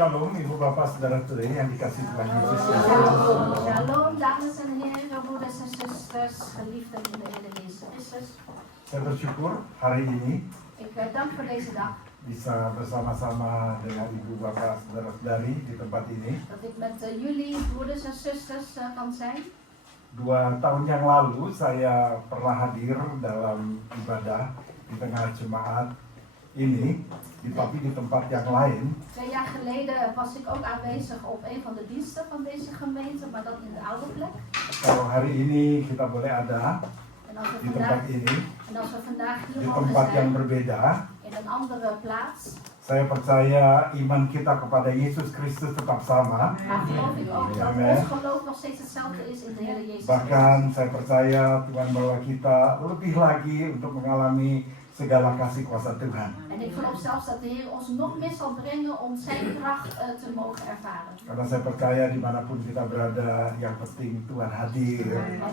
Shalom, Ibu Bapak Saudara-saudari yang dikasihi Tuhan Yesus. Shalom, dames en heren, broeders en zusters, geliefden in de Heer Jezus Christus. Saya bersyukur hari ini Ik dank voor deze dag bisa bersama-sama dengan Ibu Bapak Saudara-saudari di tempat ini. dat ik met jullie, broeders en zusters, kan zijn. 2 tahun yang lalu saya pernah hadir dalam ibadah di tengah jemaat ini, tapi di tempat yang lain. 2 jaar geleden was ik ook aanwezig op een van de diensten van deze gemeente, maar dan in de oude plek. Kalau hari ini kita boleh ada En als we di tempat vandaag, ini, hier di mogen tempat yang zijn, berbeda, in een andere plaats, saya percaya iman kita kepada Yesus Kristus tetap sama. maar geloof ik ook dat Amen. ons geloof nog steeds hetzelfde is in de Heer Jezus Christus. Bahkan saya percaya Tuhan bawa kita lebih lagi untuk mengalami segala kasih kuasa Tuhan. En ik geloof zelfs dat de Heer ons nog meer zal brengen om zijn kracht te mogen ervaren. Karena saya percaya dimanapun kita berada, yang penting Tuhan hadir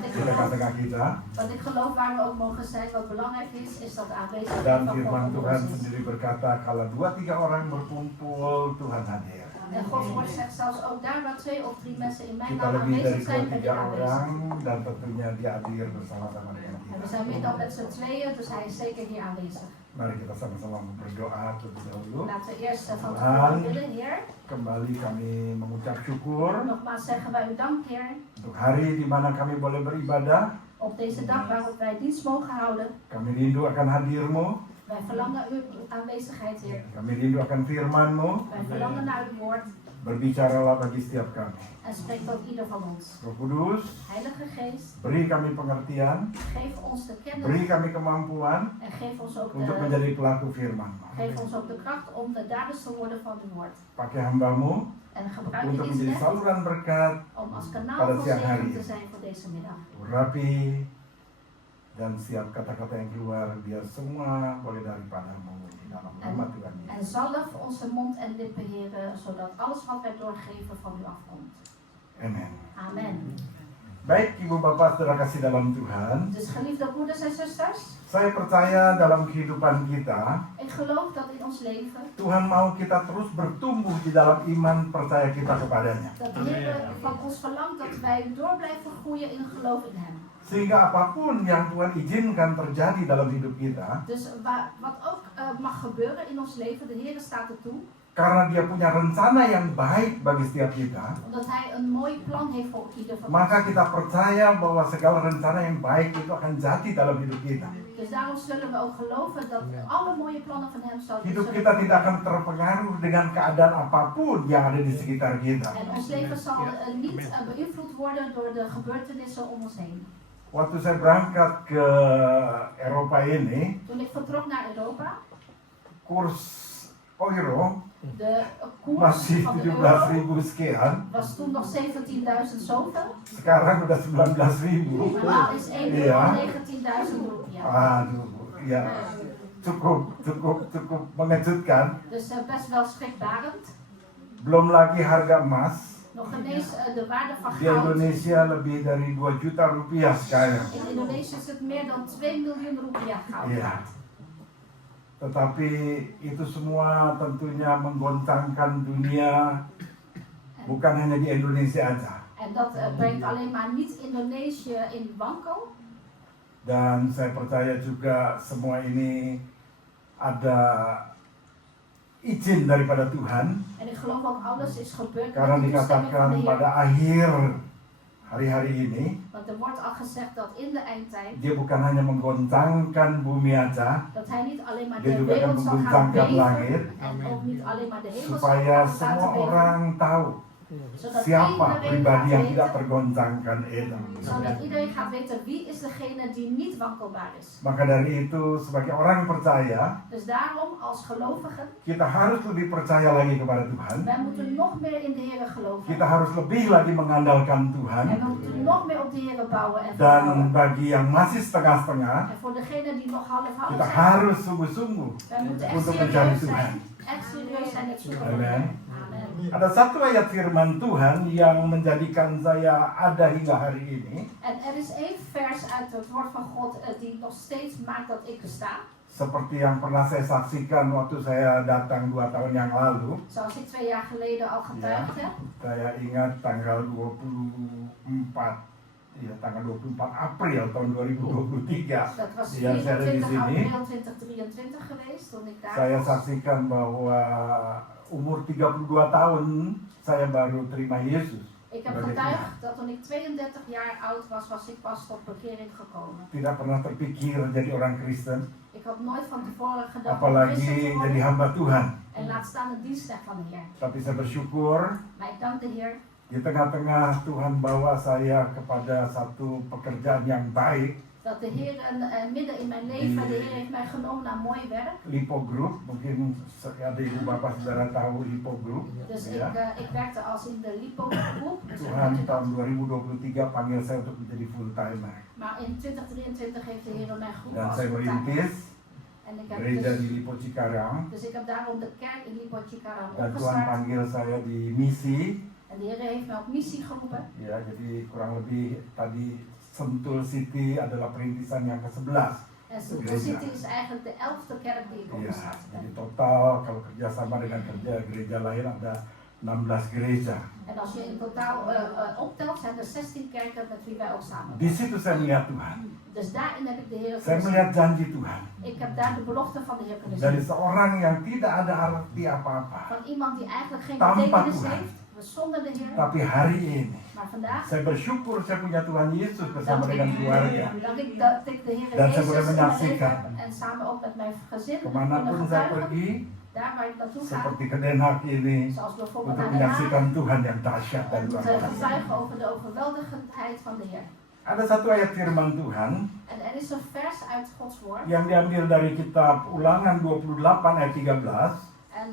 di tengah-tengah kita. Want ik geloof waar we ook mogen zijn, wat belangrijk is dat de aanwezigheid Dan van firman God Tuhan ons is. sendiri berkata, kalau 2-3 orang berkumpul, Tuhan hadir. En Gods woord zegt zelfs ook daar waar 2 of 3 mensen in mijn Kita naam lebih dari aanwezig zijn, ben ik 2-3 aanwezig. orang, dan tentunya dia hadir bersama-sama dengan En we kita. zijn meer dan met z'n tweeën, dus hij is zeker hier aanwezig. Mari kita sama-sama berdoa terlebih dahulu. Laten we eerst van Tuhan. tevoren bidden, Heer. Kembali kami mengucap syukur Nogmaals zeggen wij u dank, Heer, untuk hari di mana kami boleh beribadah. op deze dag waarop wij dienst mogen houden. Kami rindu akan hadir-Mu. Wij verlangen uw aanwezigheid, Heer. Kami rindu akan firman-Mu. Wij verlangen naar uw woord Berbicaralah bagi setiap kami. en spreek tot ieder van ons. Roh Kudus, Heilige Geest, beri kami pengertian, geef ons de beri kennis kami kemampuan en geef ons ook untuk de menjadi pelaku firman. Geef ons ook de kracht om de daders te worden van uw woord. Pakai hamba-Mu En gebruik untuk dit menjadi net saluran berkat, om als kanaal pada van siang hari zegen te ini. zijn voor deze middag. rapi, dan siap kata-kata yang keluar, biar semua boleh daripada-Mu di dalam nama Tuhan En Yesus. zalf onze mond en lippen, heren, zodat alles wat wij doorgeven van u afkomt. Amen. Amen. Baik Ibu Bapak Saudara kasih dalam Tuhan, Dus geliefde broeders en zusters, saya percaya dalam kehidupan kita, ik geloof dat in ons leven, Tuhan mau kita terus bertumbuh di dalam iman percaya kita kepadanya. dat de Heer van ons verlangt dat wij door blijven groeien in geloof in Hem. Sehingga apapun yang Tuhan izinkan terjadi dalam hidup kita, Dus wat ook mag gebeuren in ons leven, de Heer staat er toe, karena Dia punya rencana yang baik bagi setiap kita, omdat Hij een mooi plan heeft voor ieder van ons. maka kita percaya bahwa segala rencana yang baik itu akan jadi dalam hidup kita. Dus daarom zullen we ook geloven dat alle mooie plannen van Hem Hidup zullen kita tidak akan terpengaruh dengan keadaan apapun yang ada di sekitar kita. En ons leven zal niet beïnvloed worden door de gebeurtenissen om ons heen. Waktu saya berangkat ke Eropa ini, Toen ik vertrok naar Europa, kurs euro de koers masih van de euro 17.000 sekian, was toen nog 17.000 zoveel. sekarang udah 19.000. Normaal is 1 euro Iya. 19.000 rupiah. Aduh, ya cukup mengejutkan. Dus best wel schrikbarend. Belum lagi harga emas Nog ineens de waarde van di goud. Indonesia lebih dari 2 juta rupiah sekarang. In Indonesië is het meer dan 2 miljoen rupiah goud. Iya. Tetapi itu semua tentunya menggoncangkan dunia, bukan hanya di Indonesia aja. En dat brengt alleen maar niet Indonesië in wankel. Dan saya percaya juga semua ini ada izin daripada Tuhan, En ik geloof ook alles is gebeurd karena met de toestemming van dikatakan de Heer. pada akhir hari-hari ini Want er wordt al gezegd dat in de eindtijd Dia bukan hanya menggoncangkan bumi aja, dat hij niet alleen maar Dia de juga akan wereld zal gaan menggoncangkan beven langit, en ook niet alleen maar de hemel zal supaya gaan semua laten beven, orang tahu zodat siapa iedereen pribadi gaat yang tidak weten, tergoncangkan itu. zodat iedereen gaat weten wie is degene die niet wankelbaar is. Maka dari itu sebagai orang percaya, Dus daarom als gelovigen, kita harus lebih percaya lagi kepada Tuhan. wij moeten nog meer in de Heer geloven. Kita harus lebih lagi mengandalkan Tuhan. En we moeten nog meer op de Heer bouwen en Dan vertrouwen. bagi yang masih setengah-setengah, En voor degenen die nog half-half kita zijn, harus sungguh-sungguh wij moeten echt untuk mencari serieus Tuhan. zijn. Echt serieus zijn het zoeken van Amen. Hem. Amen. Ada satu ayat firman Tuhan yang menjadikan saya ada hingga hari ini. En er is één vers uit het woord van God die nog steeds maakt dat ik besta. Seperti yang pernah saya saksikan waktu saya datang 2 tahun yang lalu. Zoals ik 2 jaar geleden al getuigd heb. Saya ingat tanggal 24 April tahun 2023. Dat was Yang saya ada di 24 sini. april 2023 geweest toen ik daar Saya was. saksikan bahwa umur 32 tahun saya baru terima Yesus. Ik heb getuigd dat toen ik 32 jaar oud was, was ik pas tot bekering gekomen. Tidak pernah terpikir jadi orang Kristen, Ik had nooit van tevoren gedacht om christen te apalagi jadi worden hamba Tuhan. en laat staan een dienstknecht van de Heer. Tapi saya bersyukur Maar ik dank de Heer di tengah-tengah Tuhan bawa saya kepada satu pekerjaan yang baik. dat de Heer midden in mijn leven, de Heer heeft mij genomen naar mooi werk. Lipo Group, mungkin ada ibu bapak saudara tahu Lipo Group. Dus Ya. ik werkte als in de Lipo groep. Dus Tuhan tahun 2023 panggil saya untuk menjadi full timer. maar in 2023 heeft de Heer mij geroepen Dan als saya fulltime. merintis En ik heb gereja di dus, Lipo Cikarang. dus ik heb daarom de kerk in Lipo Cikarang Dan Tuhan opgestart. panggil saya di misi. En de Heer heeft mij op missie geroepen. Ya, jadi kurang lebih tadi Sentul City adalah perintisan yang ke-11. En Sentul City is eigenlijk de 11e kerk die ik Ya, opgestart jadi heb. total kalau kerjasama dengan kerja gereja lain ada 16 gereja. En als je in totaal optelt, zijn er 16 kerken met wie wij ook samen. Di situ saya melihat Tuhan. Dus daarin heb ik de Heer Saya kunnen zien. melihat janji Tuhan. Ik heb daar de belofte van de Heer kunnen Dari zien. seorang yang tidak ada arti apa-apa. Van iemand die eigenlijk geen Tanpa betekenis Tuhan. heeft, zonder de Heer. Tapi hari ini Maar vandaag saya bersyukur saya punya Tuhan Yesus bersama dank dengan keluarga. dat ik de Heer Dan saya Jezus boleh in mijn leven menyaksikan. heb en samen ook met mijn gezin Kemanapun kunnen saya getuigen. pergi, Daar waar ik naartoe ga, seperti ke Den Haag ini, zoals bijvoorbeeld untuk naar Den Haag, menyaksikan Tuhan yang dahsyat dan en luar te biasa. getuigen over de overweldigendheid van de Heer. Ada satu ayat firman Tuhan En er is een vers uit Gods woord. yang diambil dari kitab Ulangan 28 ayat 13. En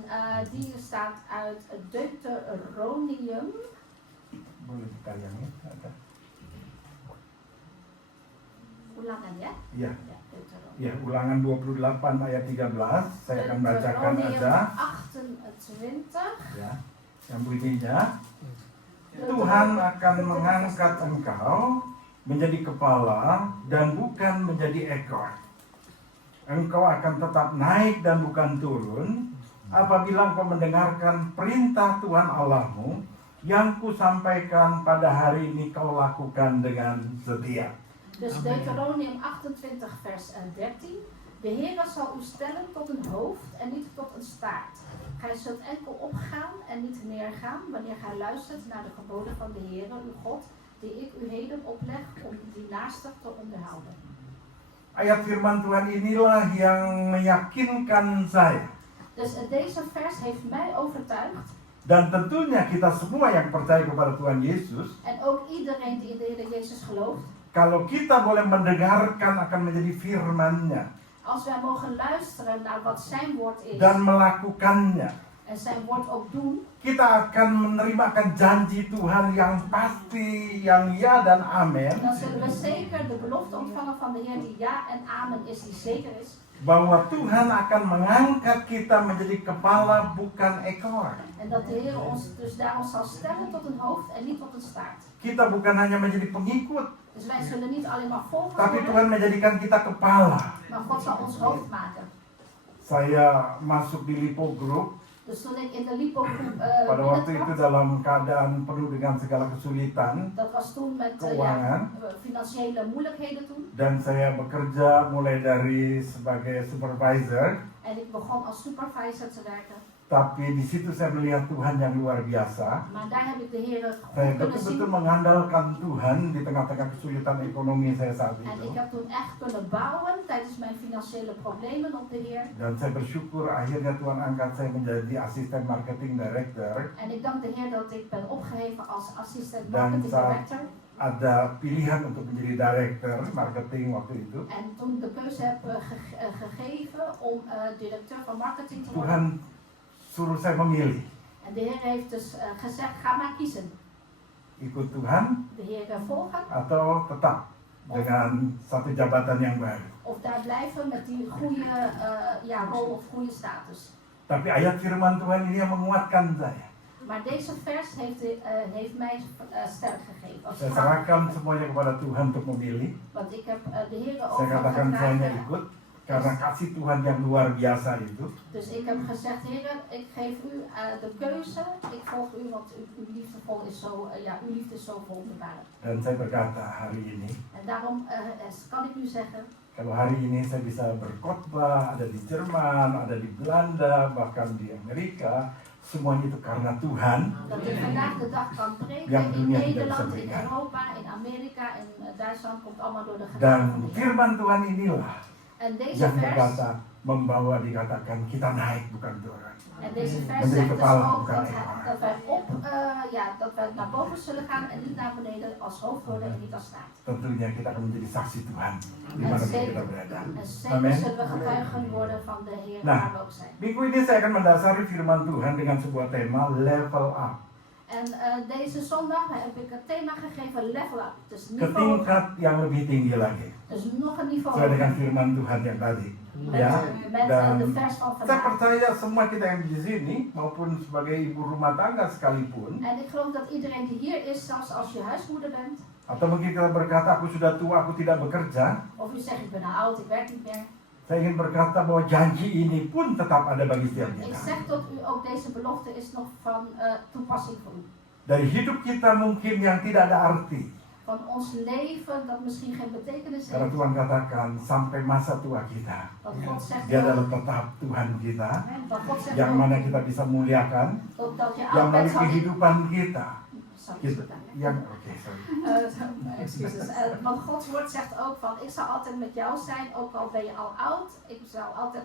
die staat uit Deuteronomium. Boleh ditayangin? Ada. Ulangan ya? Iya, Ja, Deuteronomium. ya, Ulangan 28 ayat 13. Saya akan bacakan aja. 28. Ya, yang bunyinya, Tuhan akan mengangkat engkau menjadi kepala dan bukan menjadi ekor. Engkau akan tetap naik dan bukan turun apabila engkau mendengarkan perintah Tuhan Allahmu yang kusampaikan pada hari ini kau lakukan dengan setia. Dus Deuteronomium 28 vers 13. De Heere zal u stellen tot een hoofd en niet tot een staart. Gij zult enkel opgaan en niet neergaan wanneer gij luistert naar de geboden van de Heere uw God, die ik u heden opleg om die naaste te onderhouden. Ayat firman Tuhan inilah yang meyakinkan saya. Dus deze vers heeft mij overtuigd. Dan tentunya kita semua yang percaya kepada Tuhan Yesus, En ook iedereen die in de Heer Jezus gelooft. kalau kita boleh mendengarkan akan menjadi firman-Nya Als wij mogen luisteren naar wat zijn woord is. dan melakukannya, En zijn woord ook doen. kita akan menerimakan janji Tuhan yang pasti, yang ya dan amin, Dan zullen we zeker de belofte ontvangen van de Heer die ja en amen is, die zeker is. bahwa Tuhan akan mengangkat kita menjadi kepala bukan ekor. En dat de Heer ons dus daarom zal stellen tot een hoofd en niet tot een staart. Kita bukan hanya menjadi pengikut, Dus wij zullen niet alleen maar volgers tapi worden, Tuhan menjadikan kita kepala. maar God zal ons hoofd maken. Saya masuk di Lipo Group Dus toen ik in de Lipo groep pada waktu itu binnentrad, dalam keadaan penuh dengan segala kesulitan, dat was toen met keuangan. financiële moeilijkheden toen. Dan saya bekerja mulai dari sebagai supervisor, En ik begon als supervisor te werken. tapi di situ saya melihat Tuhan yang luar biasa. Maar daar heb ik de Heer Saya goed kunnen betul-betul zien. mengandalkan Tuhan di tengah-tengah kesulitan ekonomi saya saat En itu. ik heb toen echt kunnen bouwen tijdens mijn financiële problemen op de Heer. Dan saya bersyukur akhirnya Tuhan angkat saya menjadi asisten marketing director. En ik dank de Heer dat ik ben opgeheven als assistent Dan marketing saat director. ada pilihan untuk menjadi director marketing waktu itu, En toen ik de keuze heb gegeven om directeur van marketing te worden. Tuhan suruh saya memilih, En de Heer heeft dus gezegd, ga maar kiezen. ikut Tuhan De Heer volgen atau tetap dengan satu jabatan yang baru. of daar blijven met die goede rol of goede status. Tapi ayat firman Tuhan ini yang menguatkan saya. Maar deze vers heeft mij sterk gegeven. Als Saya vrouw. serahkan semuanya kepada Tuhan untuk memilih. Want ik heb de Heer Saya katakan saya hanya overgevraagd ikut. Karena kasih Tuhan yang luar biasa itu, Dus ik heb gezegd, heren, ik geef u de keuze. Ik volg u, want uw liefdevol is zo, uw liefde is zo wonderbaarlijk. dan saya berkata hari ini, En daarom kan ik nu zeggen, kalau hari ini saya bisa berkhotbah, ada di Jerman, ada di Belanda, bahkan di Amerika, semuanya itu karena Tuhan. dat ik vandaag de dag kan Yang preken in dunia tidak Nederland, bisa in berikan. Europa, in Amerika, in Duitsland, komt allemaal door de genade Dan van de Heer. firman Tuhan inilah En deze yang vers, berkata, membawa dikatakan kita naik bukan turun. en deze vers Menjadi zegt dus kepala, ook bukan dat, ekor. dat wij naar boven zullen gaan en niet naar beneden als hoofd worden en niet als staart. Tentunya kita akan menjadi saksi Tuhan dimanapun kita berada. En zeker Amen. zullen we getuigen worden van de Heer Nah. waar we ook zijn. Minggu ini saya akan mendasari firman Tuhan dengan sebuah tema level up. En deze zondag heb ik het thema gegeven level up. Dus Ke niveau, tingkat yang lebih tinggi lagi. dus nog een niveau Sesuai dengan hoger. firman Tuhan yang tadi. Met, Ya, met dan de vers van saya vandaag. percaya semua kita yang di sini maupun sebagai ibu rumah tangga sekalipun, En ik geloof dat iedereen die hier is, zelfs als je huismoeder bent, atau mungkin kita berkata aku sudah tua, aku tidak bekerja, of u zegt ik ben nou oud, ik werk niet meer. saya ingin berkata bahwa janji ini pun tetap ada bagi setiap Ik kita. zeg tot u, ook deze belofte is nog van toepassing voor u. Dari hidup kita mungkin yang tidak ada arti. Van ons leven dat misschien geen betekenis Karena heeft. Tuhan katakan sampai masa tua kita, Want God zegt Dia ook, adalah tetap Tuhan kita, want God zegt yang ook, mana kita bisa muliakan, dat je yang oud bent melalui zal ik... kehidupan kita. Sorry, Kita, sorry. yang oke, sorry. Excuses. Want Gods woord zegt ook van, ik zal altijd met jou zijn, ook al ben je al oud, ik zal altijd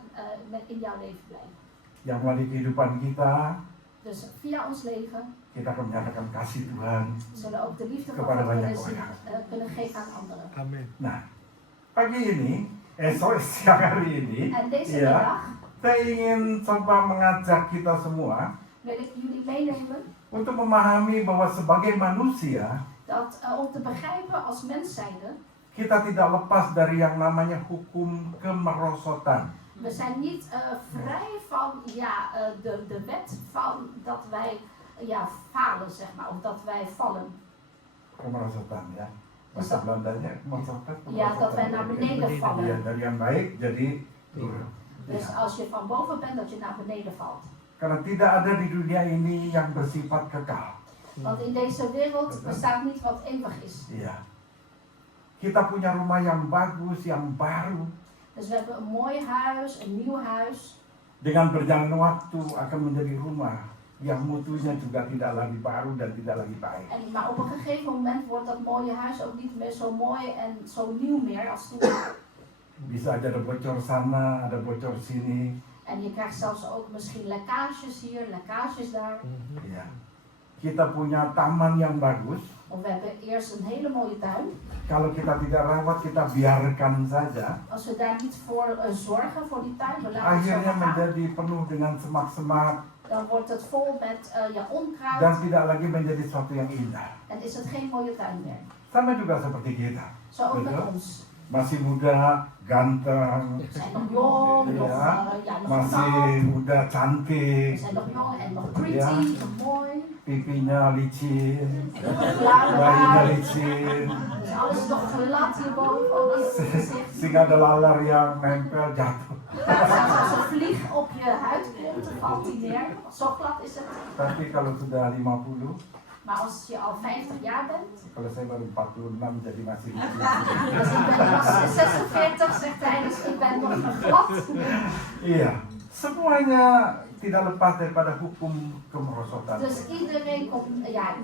in jouw leven blijven. Yang melalui kehidupan kita, Dus via ons leven kita akan menyatakan kasih Tuhan. zullen ook de liefde van Kepada God banyak kunnen, zien, orang. kunnen geven aan anderen. Amin. Nah, pagi ini, sorry, siang hari ini, En deze ya, middag saya ingin coba mengajak kita semua wil ik jullie meenemen untuk memahami bahwa sebagai manusia, dat om te begrijpen als mens zijnde, kita tidak lepas dari yang namanya hukum kemerosotan. we zijn niet vrij van de wet van dat wij falen, zeg maar, of dat wij vallen. Kemerosotan, ya. Bahasa Belandanya kemerosotan. Ja, dat wij naar beneden Ya, vallen. dari yang baik jadi turun. Dus als je van boven bent, dat je naar beneden valt. Karena tidak ada di dunia ini yang bersifat kekal. Want in deze wereld bestaat niet wat eeuwig is. Iya. Kita punya rumah yang bagus, yang baru. Dus we hebben een mooi huis, een nieuw huis. Dengan berjalannya waktu akan menjadi rumah yang mutunya juga tidak lagi baru dan tidak lagi baik. Maar op een gegeven moment wordt dat mooie huis ook niet meer zo mooi en zo nieuw meer als toen. Bisa aja ada bocor sana, ada bocor sini. En je krijgt zelfs ook misschien lekkages hier, lekkages daar. Iya. Kita punya taman yang bagus. Of we hebben eerst een hele mooie tuin. Kalau kita tidak rawat, kita biarkan saja. Als we daar niet voor zorgen, voor die tuin, we laten het Akhirnya zo gaan, menjadi penuh dengan semak-semak dan wordt het vol met onkruid. dan tidak lagi menjadi sesuatu yang indah. En is het geen mooie tuin meer. Sama juga seperti kita. Zo ook met Betul. ons. Masih muda, ganteng, We zijn nog jong, nog, nog masih knap. muda, We cantik, zijn nog jong en nog pretty, Ja. nog mooi. pipinya licin, Blauwe bayinya haar. licin, Dus alles is nog glad hierboven, ook in het gezicht. sehingga ada lalar yang nempel jatuh. Zelfs als een vlieg op je huid komt, dan valt die neer. Zo glad is het. Tapi kalau sudah 50, Maar als je al 50 jaar bent, kalau saya baru 46 jadi masih licin. dus ik ben pas 46, zegt hij, dus ik ben nog glad. Iya, semuanya tidak lepas daripada hukum kemerosotan. Dus iedereen komt,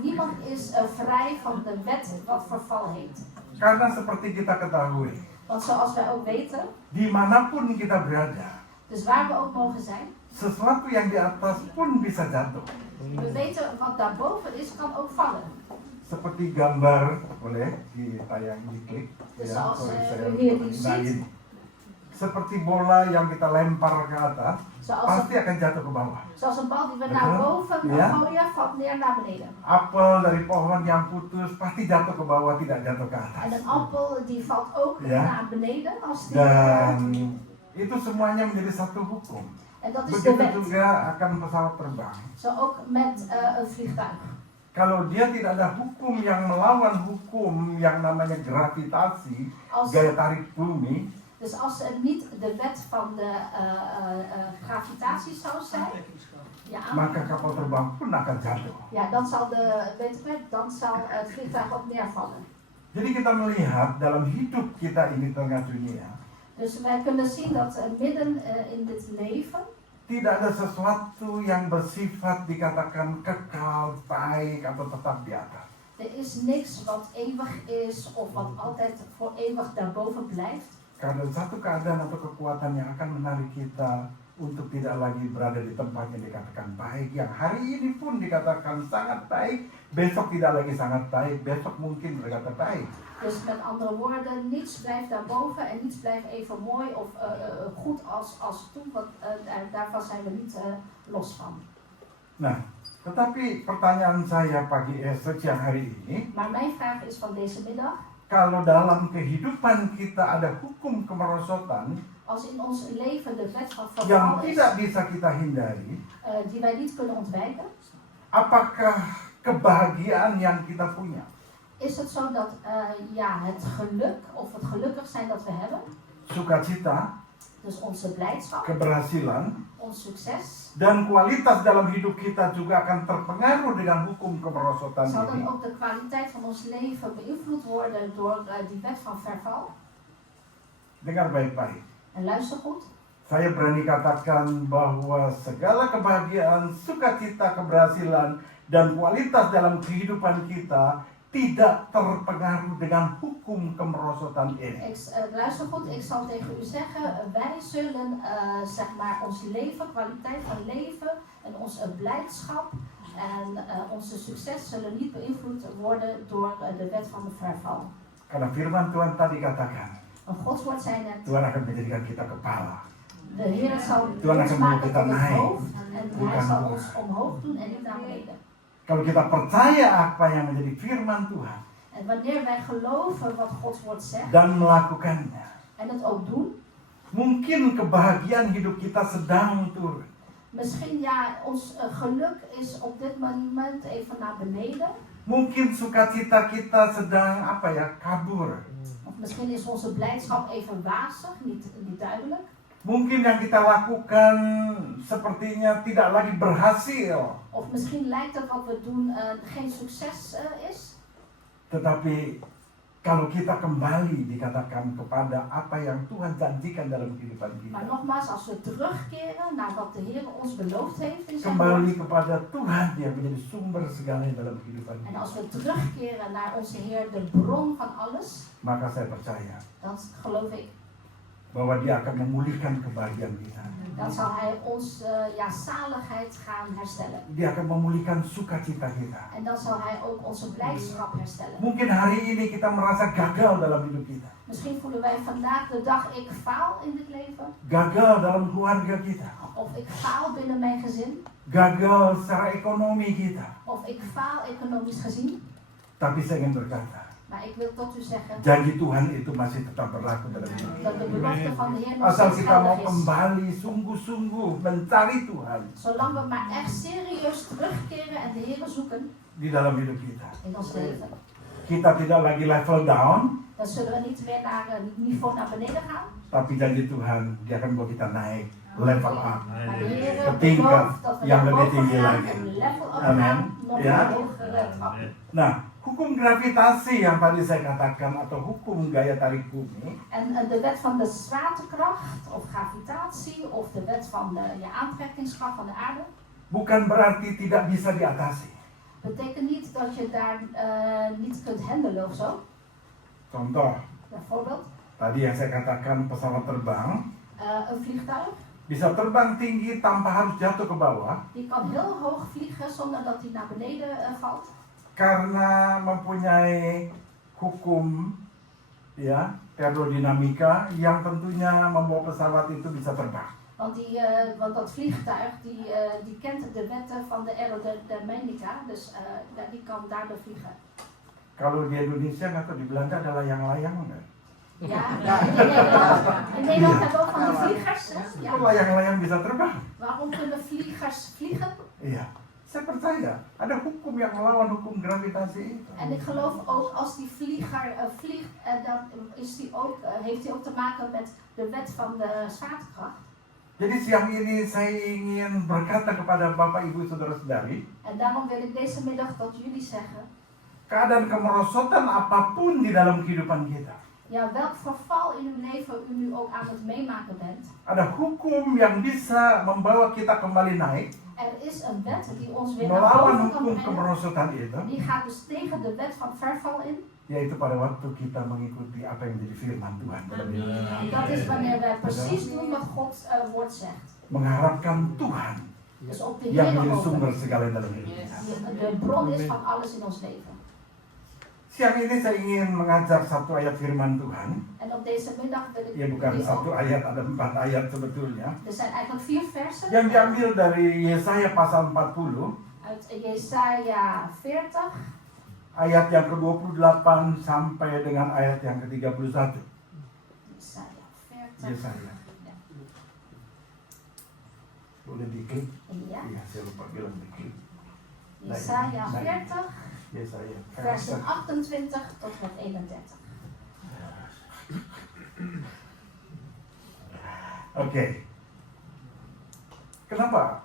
niemand is vrij van de wet wat verval heet. Karena seperti kita ketahui, Want zoals wij ook weten, dimanapun kita berada, dus waar we ook mogen zijn, sesuatu yang di atas pun bisa jatuh. we weten wat daarboven is, kan ook vallen. Seperti gambar, boleh ditayang diklik. Dus Ya, als sorry, saya u hier Nah, ziet, ini. Seperti bola yang kita lempar ke atas, pasti akan jatuh ke bawah. zoals een bal die we naar boven Ja. gooien, valt neer naar beneden. Apel dari pohon yang putus pasti jatuh ke bawah, tidak jatuh ke En atas. een appel die valt ook Ja. naar beneden als die. Dan itu semuanya menjadi satu hukum. En dat is de Begitu wet. juga akan pesawat terbang. Zo ook met een vliegtuig. Kalau dia tidak ada hukum yang melawan hukum yang namanya gravitasi, Als, gaya tarik bumi, Dus als er niet de wet van de gravitatie zou zijn, ja, maka kapal terbang pun akan jatuh. ja, dan zal dan zal het vliegtuig ook neervallen. Jadi kita melihat dalam hidup kita ini di tengah dunia, Dus wij kunnen zien dat midden in dit leven tidak ada sesuatu yang bersifat dikatakan kekal, baik atau tetap di atas. er is niks wat eeuwig is of wat altijd voor eeuwig daarboven blijft. Karena satu keadaan atau kekuatan yang akan menarik kita untuk tidak lagi berada di tempat yang dikatakan baik, yang hari ini pun dikatakan sangat baik, besok tidak lagi sangat baik, besok mungkin berkata baik. Dus met andere woorden, niets blijft daarboven en niets blijft even mooi of goed als toen, want daarvan zijn we niet los van. Nah, tetapi pertanyaan saya siang hari ini, Maar mijn vraag is van deze middag, kalau dalam kehidupan kita ada hukum kemerosotan als in ons leven de wet van yang verval is, tidak bisa kita hindari, die wij niet kunnen ontwijken, apakah kebahagiaan yang kita punya, is het zo dat het geluk of het gelukkig zijn dat we hebben, sukacita, dus onze blijdschap, keberhasilan, ons succes, dan kualitas dalam hidup kita juga akan terpengaruh dengan hukum kemerosotan zal dan ini. ook de kwaliteit van ons leven beïnvloed worden door die wet van verval? Dengar baik-baik. En luister goed. Saya berani katakan bahwa segala kebahagiaan, sukacita, keberhasilan, dan kualitas dalam kehidupan kita tidak terpengaruh dengan hukum kemerosotan ini. Luister goed, ik zal tegen u zeggen, wij zullen ons leven, kwaliteit van leven en onze blijdschap en onze succes zullen niet beïnvloed worden door de wet van de verval. Karena firman Tuhan tadi katakan, Want Gods woord zei net, Tuhan akan menjadikan kita kepala. de Heer zal Tuhan ons akan maken kita tot het naik, hoofd en bukan Hij zal bawah. ons omhoog doen en niet naar beneden. Kalau kita percaya apa yang menjadi firman Tuhan En wanneer wij geloven wat Gods woord zegt dan melakukannya, en het ook doen, mungkin kebahagiaan hidup kita sedang turun. misschien ons geluk is op dit moment even naar beneden. Mungkin sukacita kita sedang kabur. Of misschien is onze blijdschap even wazig, niet duidelijk. Mungkin yang kita lakukan sepertinya tidak lagi berhasil. Of misschien lijkt het wat we doen geen succes is. Tetapi kalau kita kembali dikatakan kepada apa yang Tuhan janjikan dalam kehidupan Maar kita, nogmaals, als we terugkeren naar wat de Heer ons beloofd heeft in zijn kembali woord. kepada Tuhan yang menjadi sumber segalanya dalam kehidupan En kita, als we terugkeren naar onze Heer, de bron van alles, maka saya percaya dan geloof ik, bahwa Dia akan memulihkan kebahagiaan kita. dan zal Hij ons zaligheid gaan herstellen. Dia akan memulihkan sukacita kita. En dan zal Hij ook onze blijdschap herstellen. Mungkin hari ini kita merasa gagal dalam hidup kita. Misschien voelen wij vandaag de dag, ik faal in dit leven. Gagal dalam keluarga kita. Of ik faal binnen mijn gezin. Gagal secara ekonomi kita. Of ik faal economisch gezien. Tapi saya ingin berkata, Maar ik wil tot u zeggen janji Tuhan itu masih tetap berlaku dalam hidup kita. dat de belofte van de Heer nog Asal steeds kita mau geldig is. kembali sungguh-sungguh mencari Tuhan Zolang we maar echt serieus terugkeren en de Heer zoeken di dalam hidup kita. in ons leven. Kita tidak lagi level down, Dan zullen we niet meer naar een niveau naar beneden gaan. tapi janji Tuhan Dia akan membawa kita naik level up. Maar de Heer Ke tingkat belooft dat we yang naar lebih boven tinggi gaan, lagi. een level up Amen. gaan, nog Ja. een hogere trap. Nah, hukum gravitasi yang tadi saya katakan atau hukum gaya tarik bumi En de wet van de zwaartekracht of gravitatie of de wet van de aantrekkingskracht van de aarde bukan berarti tidak bisa diatasi. betekent niet dat je daar niet kunt handelen of zo. Contoh, Bijvoorbeeld tadi yang saya katakan pesawat terbang een vliegtuig bisa terbang tinggi tanpa harus jatuh ke bawah die kan heel hoog vliegen zonder dat hij naar beneden valt. karena mempunyai hukum aerodinamika yang tentunya membawa pesawat itu bisa terbang. Want dat vliegtuig die kent de wetten van de aerodynamica, dus die kan daardoor vliegen. Kalau di Indonesia atau di Belanda ada layang-layang enggak? Ja, in Nederland hebben we ook van die vliegers. Hè? Ja. Kok layang-layang bisa terbang? Waarom kunnen vliegers vliegen? Iya. Saya percaya ada hukum yang melawan hukum gravitasi itu. En ik geloof ook als die vlieger vliegt, dan is die ook, heeft hij ook te maken met de wet van de zwaartekracht. Jadi siang ini saya ingin berkata kepada Bapak Ibu Saudara-saudari, En daarom wil ik deze middag tot jullie zeggen, keadaan kemerosotan apapun di dalam kehidupan kita, ja, welk verval in uw leven u nu ook aan het meemaken bent, ada hukum yang bisa membawa kita kembali naik, er is een wet die ons weer naar melawan boven kan hukum brengen. kemerosotan itu, Die gaat dus tegen de wet van verval in. yaitu pada waktu kita mengikuti apa yang menjadi firman Tuhan. En dat is wanneer wij precies doen wat Gods woord zegt. Mengharapkan Tuhan Dus op de yang Heer menjadi sumber hopen. segala dalam hidup kita. Die de bron is van alles in ons leven. Siang ini saya ingin mengajar satu ayat firman Tuhan. En op deze middag wil ik Ya bukan jullie satu ook. ayat, ada 4 ayat sebetulnya. Er zijn eigenlijk 4 versen Yang diambil dari Yesaya pasal 40. uit Jesaja 40. Ayat yang ke-28 sampai dengan ayat yang ke-31. Jesaja 40. Yesaya. Ja. Boleh diklik? Ja. Iya, saya lupa bilang diklik. Jesaja 40, Yesaya. versen 28 tot met 31. Oke. Kenapa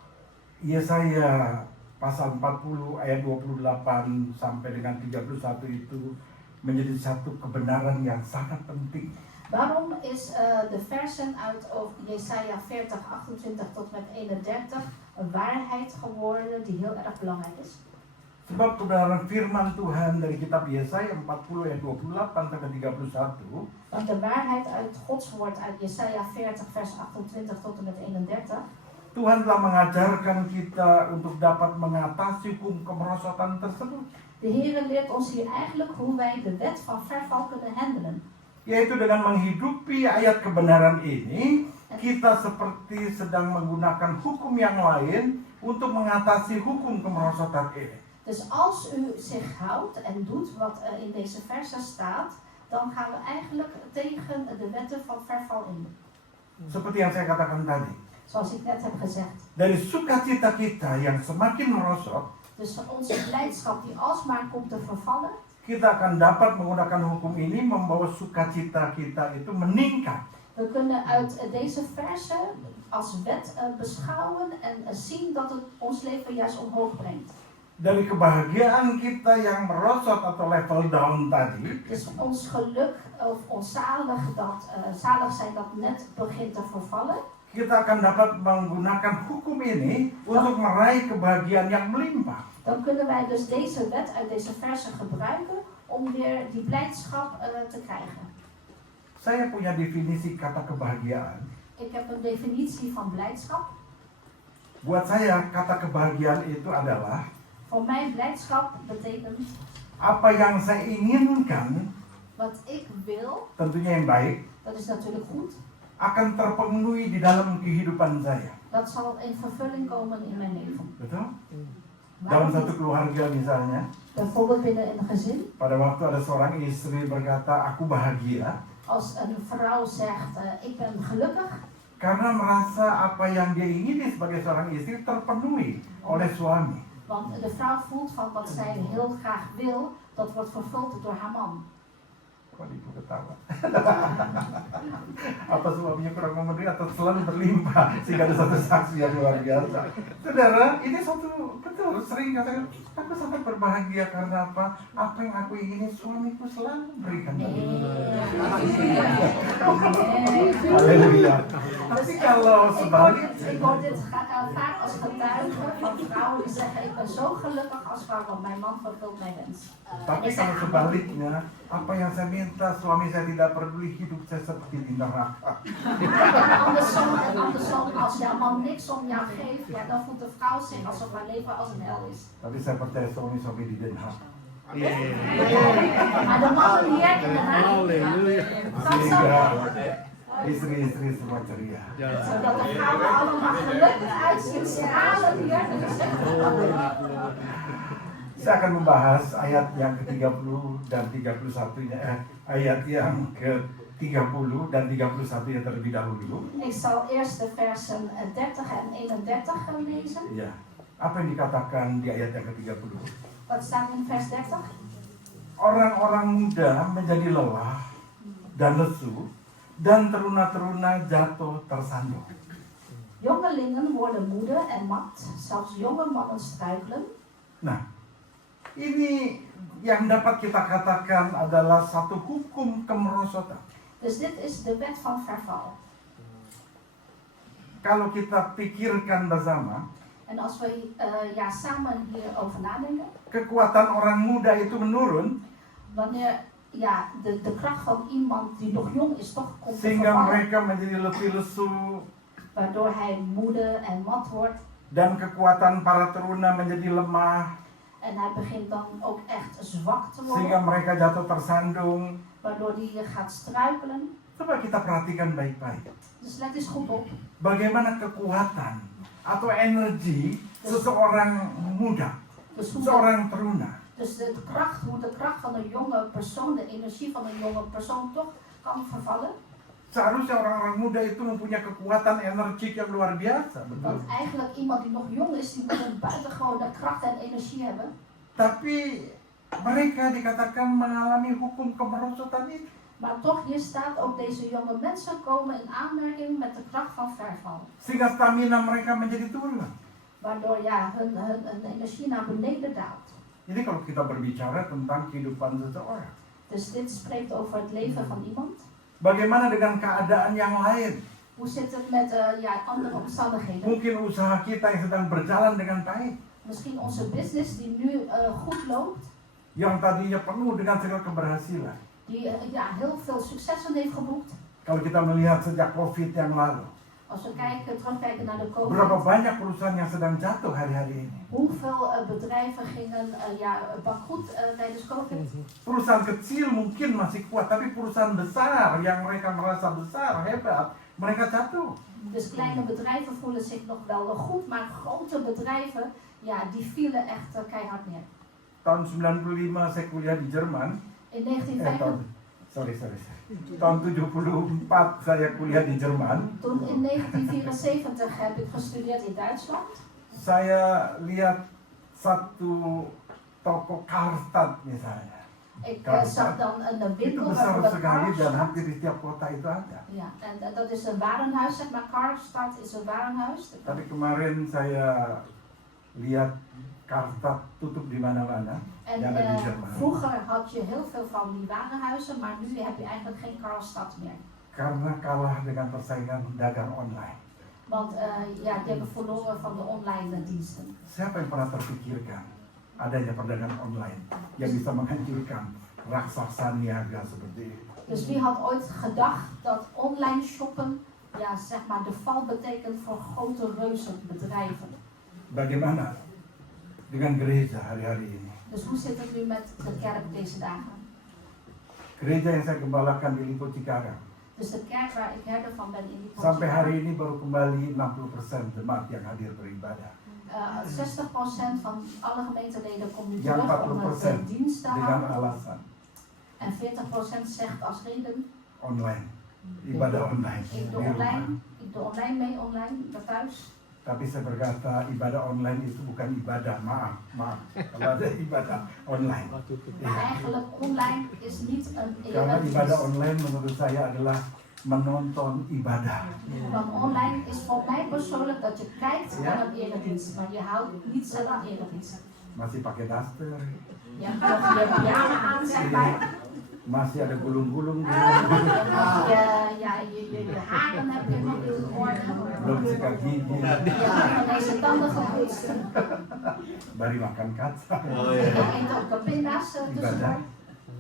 Yesaya pasal 40 ayat 28 sampai dengan 31 itu menjadi satu kebenaran yang sangat penting? Waarom is de versen uit Jesaja 40, 28 tot met 31 een waarheid geworden die heel erg belangrijk is? Sebab kebenaran firman Tuhan dari kitab Yesaya 40 ayat 28 sampai 31 Want de waarheid uit Gods woord uit Jesaja 40 vers 28 tot en met 31, Tuhan telah mengajarkan kita untuk dapat mengatasi hukum kemerosotan tersebut, de Heer leert ons hier eigenlijk hoe wij de wet van verval kunnen handelen. yaitu dengan menghidupi ayat kebenaran ini kita seperti sedang menggunakan hukum yang lain untuk mengatasi hukum kemerosotan ini. Dus als u zich houdt en doet wat in deze versen staat, dan gaan we eigenlijk tegen de wetten van verval in. Seperti yang saya katakan tadi, Zoals ik net heb gezegd. dari sukacita kita yang semakin merosot, Dus van onze blijdschap die alsmaar komt te vervallen, kita akan dapat menggunakan hukum ini membawa sukacita kita itu meningkat. we kunnen uit deze versen als wet beschouwen en zien dat het ons leven juist omhoog brengt. Dari kebahagiaan kita yang merosot atau level down tadi, Dus ons geluk of ons zalig zijn dat net begint te vervallen, kita akan dapat menggunakan hukum ini untuk meraih kebahagiaan yang melimpah. dan kunnen wij dus deze wet uit deze versen gebruiken om weer die blijdschap te krijgen. Saya punya definisi kata kebahagiaan. Ik heb een definitie van blijdschap. Buat saya kata kebahagiaan itu adalah Voor mij blijdschap betekent apa yang saya inginkan, wat ik wil, tentunya yang baik, dat is natuurlijk goed. akan terpenuhi di dalam kehidupan saya. Dat zal in vervulling komen in mijn leven. Betul? Dalam Waarom satu niet? keluarga misalnya, Bijvoorbeeld binnen een gezin, pada waktu ada seorang istri berkata, aku bahagia, als een vrouw zegt, ik ben gelukkig, karena merasa apa yang dia ingini sebagai seorang istri terpenuhi oleh suami. want de vrouw voelt van wat zij heel graag wil, dat wordt vervuld door haar man. Kok ibu ketawa? Apa suaminya kurang memenuhi atau selalu berlimpah sehingga ada satu saksi yang luar biasa. Saudara, ini satu betul sering katakan, aku sangat berbahagia karena apa? Apa yang aku ingini suamiku selalu berikan. Haleluya. Tapi kalau sebalik, Ik hoor dit vaak als getuige van vrouwen die zeggen, ik ben zo gelukkig als vrouw, want mijn man vervult mijn wens. tapi kalau sebaliknya, apa yang saya minta suami saya tidak peduli, hidup saya seperti di neraka. En andersom, als jouw man niks om jou geeft, ja, dan voelt de vrouw zich alsof haar leven als een hel is. Tapi saya percaya suami-suami di Den Haag. Maar de mannen hier in Den Haag, dat zo, Sehingga istri-istri semua ceria. zodat de vrouwen allemaal gelukkig uitzien, stralen hier. Saya akan membahas ayat yang ke-30 dan 31-nya, ayat yang ke-30 dan 31-nya terlebih dahulu. Ik zal eerst de versen 30 en 31 gaan lezen. Ya. Apa yang dikatakan di ayat yang ke-30? Wat staat in vers 30? Orang-orang muda menjadi lelah dan lesu, dan teruna-teruna jatuh tersandung. Jongelingen worden moede en mat, zelfs jonge mannen struikelen. Nah, ini yang dapat kita katakan adalah satu hukum kemerosotan. Dus dit is de wet van verval. Kalau kita pikirkan bersama, En als we samen hierover nadenken, kekuatan orang muda itu menurun wanneer de kracht van iemand die nog jong is toch komt te sehingga vervallen, mereka menjadi letih lesu, waardoor hij moede en mat wordt dan kekuatan para teruna menjadi lemah en hij begint dan ook echt zwak te sehingga worden, mereka jatuh tersandung. waardoor hij gaat struikelen. Coba kita perhatikan baik-baik. Dus let eens goed op. Bagaimana kekuatan atau energi seseorang muda, Dus seorang teruna. hoe de kracht van een jonge persoon, de energie van een jonge persoon toch kan vervallen. Seharusnya orang-orang muda itu mempunyai kekuatan energi yang luar biasa, betul. Want eigenlijk iemand die nog jong is, die moet een buitengewone kracht en energie hebben. Tapi mereka dikatakan mengalami hukum kemerosotan itu. Maar toch, hier staat ook deze jonge mensen komen in aanmerking met de kracht van verval. Sehingga stamina mereka menjadi turun. Waardoor hun energie naar beneden daalt. Jadi kalau kita berbicara tentang kehidupan seseorang, Dus dit spreekt over het leven van iemand. bagaimana dengan keadaan yang lain? Hoe zit het met andere omstandigheden? Mungkin usaha kita yang sedang berjalan dengan baik, Misschien onze business die nu goed loopt. yang tadinya penuh dengan segala keberhasilan. Die heel veel successen heeft geboekt. Kalau kita melihat sejak COVID yang lalu, Als we terugkijken naar de berapa COVID. banyak perusahaan yang sedang jatuh hari-hari ini. Hoeveel bedrijven gingen bankroet tijdens COVID? Perusahaan kecil mungkin masih kuat, tapi perusahaan besar yang mereka merasa besar, hebat, mereka jatuh. Dus kleine bedrijven voelen zich nog wel goed, maar grote bedrijven, die vielen echt keihard neer. Tahun 95 saya kuliah di Jerman. In 1995, Tahun 74 saya kuliah di Jerman. toen in 1974 heb ik gestudeerd in Duitsland. Saya lihat satu toko Karstadt misalnya. Ik Karstadt. zag dan een Itu winkel besar waarvoor sekali dan Karstadt. hampir di setiap kota itu ada. Ja, en dat is een warenhuis, zeg maar. Karstadt is een warenhuis. Tapi kemarin saya lihat Karstadt tutup di mana-mana. En Ja, dat is Jerman. vroeger had je heel veel van die warenhuizen, maar nu heb je eigenlijk geen Karstadt meer. Karena kalah dengan persaingan dagang online. Want die hebben verloren van de online diensten. Siapa yang pernah terpikirkan adanya perdagangan online yang bisa menghancurkan raksasa niaga seperti itu? Dus wie had ooit gedacht dat online shoppen, zeg maar de val betekent voor grote reuzenbedrijven. Bagaimana dengan gereja hari-hari ini? Dus hoe zit het nu met de kerk deze dagen? Gereja yang saya gembalakan di Lipo Cikarang, Dus de kerk waar ik herder van ben in die sampai hari ini baru kembali 60% jemaat yang hadir beribadah. 60% van alle gemeenteleden komt nu Yang terug om 40% het dienst te dengan houden. alasan En 40% zegt als reden, online, ibadah online ik di doe rumah. online mee, online, naar thuis. Tapi saya berkata ibadah online itu bukan ibadah, maaf. Kalau ada ibadah online. Maar eigenlijk online is niet een Karena ibadah eredienst. online menurut saya adalah menonton ibadah. Want online is voor mij persoonlijk dat je kijkt Ja. naar een eredienst, maar je houdt niet van een eredienst. Masih pakai daster, Je hebt nog je pyjama aan, zeg maar. masih ada gulung-gulung di Je haren heb je nog in orde. belum sikat gigi, Je hebt nog deze tanden gepoetst. baru makan kaca. Je eet ook pinda's tussendoor. Ibadah.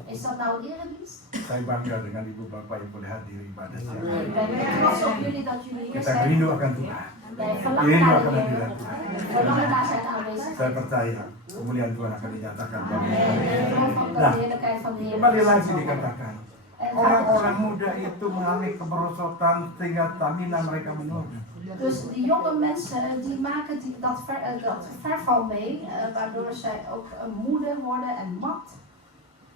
Is dat nou een eredienst? Saya bangga dengan ibu bapak yang boleh hadir ibadah Ik siang. ben trots op jullie dat jullie hier Kita zijn. rindu akan Tuhan. Wij verlangen Rindu naar akan de hadirat Heer. Tuhan. Verlangen naar zijn aanwezigheid. Saya percaya kemuliaan Tuhan akan dinyatakan. En ik geloof ook dat de heerlijkheid van de Heer Kembali is. lagi dikatakan, orang-orang muda itu mengalami kemerosotan sehingga stamina mereka menurun. Dus die jonge mensen die maken dat verval mee, waardoor zij ook moede worden en mat.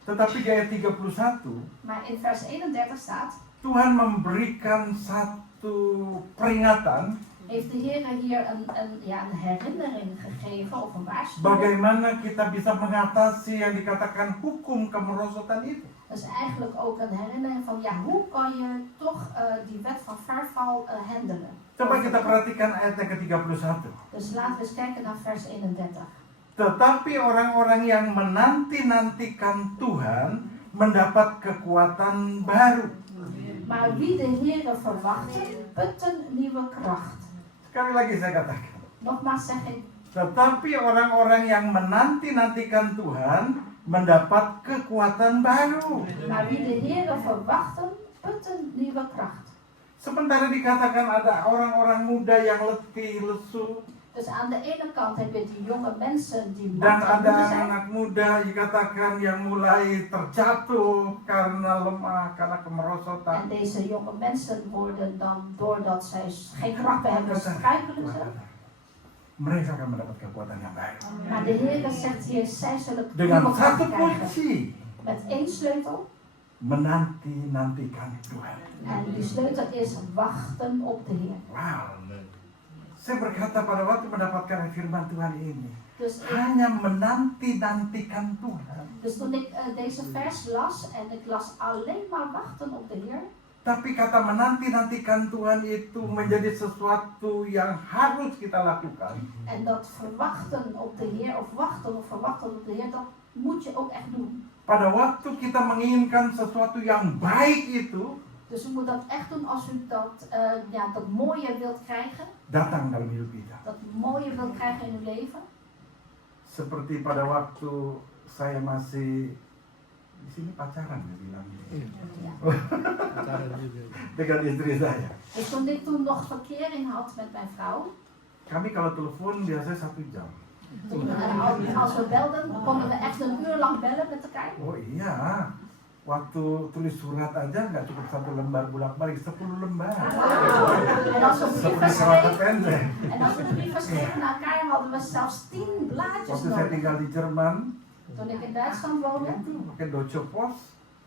Tetapi di ayat 31, Maar in vers 31 staat, Tuhan memberikan satu peringatan heeft de Heer hier een herinnering gegeven of een waarschuwing. Bagaimana kita bisa mengatasi yang dikatakan hukum kemerosotan itu? Dat is eigenlijk ook een herinnering van ja, hoe kan je toch die wet van verval handelen. Coba kita perhatikan ayat yang ke-31. Dus laten we eens kijken naar vers 31. Tetapi orang-orang yang menanti-nantikan Tuhan mendapat kekuatan baru. Maar wie de Heer verwachten, putten nieuwe kracht. Sekali lagi saya katakan. Nogmaals zeg ik, Tetapi orang-orang yang menanti-nantikan Tuhan mendapat kekuatan baru. maar wie de Heer verwachten, putten nieuwe kracht. Sementara dikatakan ada orang-orang muda yang letih, lesu, Dus aan de ene kant heb je die jonge mensen die dan mat en ada moe zijn. anak muda dikatakan yang mulai terjatuh karena lemah, karena En kemerosotan. deze jonge mensen worden dan, doordat zij geen krachten hebben, struikelen ze. Mereka akan mendapat kekuatan yang baru. Maar de Heer zegt hier, zij zullen Dengan nieuwe satu kracht krijgen. kunci, Met één sleutel. menanti-nantikan Tuhan. En die sleutel is wachten op de Heer. Wow. Saya berkata pada waktu mendapatkan firman Tuhan ini, Dus, hanya menanti-nantikan Tuhan. dus toen ik deze vers las en ik las alleen maar wachten op de Heer. Tapi kata menanti-nantikan Tuhan itu menjadi sesuatu yang harus kita lakukan. En dat verwachten op de Heer of verwachten op de Heer, dat moet je ook echt doen. Pada waktu kita menginginkan sesuatu yang baik itu, Dus u moet dat echt doen als u dat mooie wilt krijgen. datang dalam hidup kita. Dat mooie wilt krijgen in uw leven. Seperti pada waktu saya masih di sini pacaran ya bilang Ja. dengan istri saya. Dus toen ik toen nog verkering had met mijn vrouw. Kami kalau telepon biasanya 1 jam. Toen, als we belden, konden we echt 1 uur lang bellen met elkaar. Oh iya, waktu tulis surat aja nggak cukup 1 lembar bolak-balik, 10 lembar. En als we brieven Seperti kata schreven, pendek. en als we brieven schreven naar elkaar, hadden we zelfs 10 blaadjes Waktu saya nodig. tinggal di Jerman, Toen ik in Duitsland woonde, itu pakai Deutsche Post,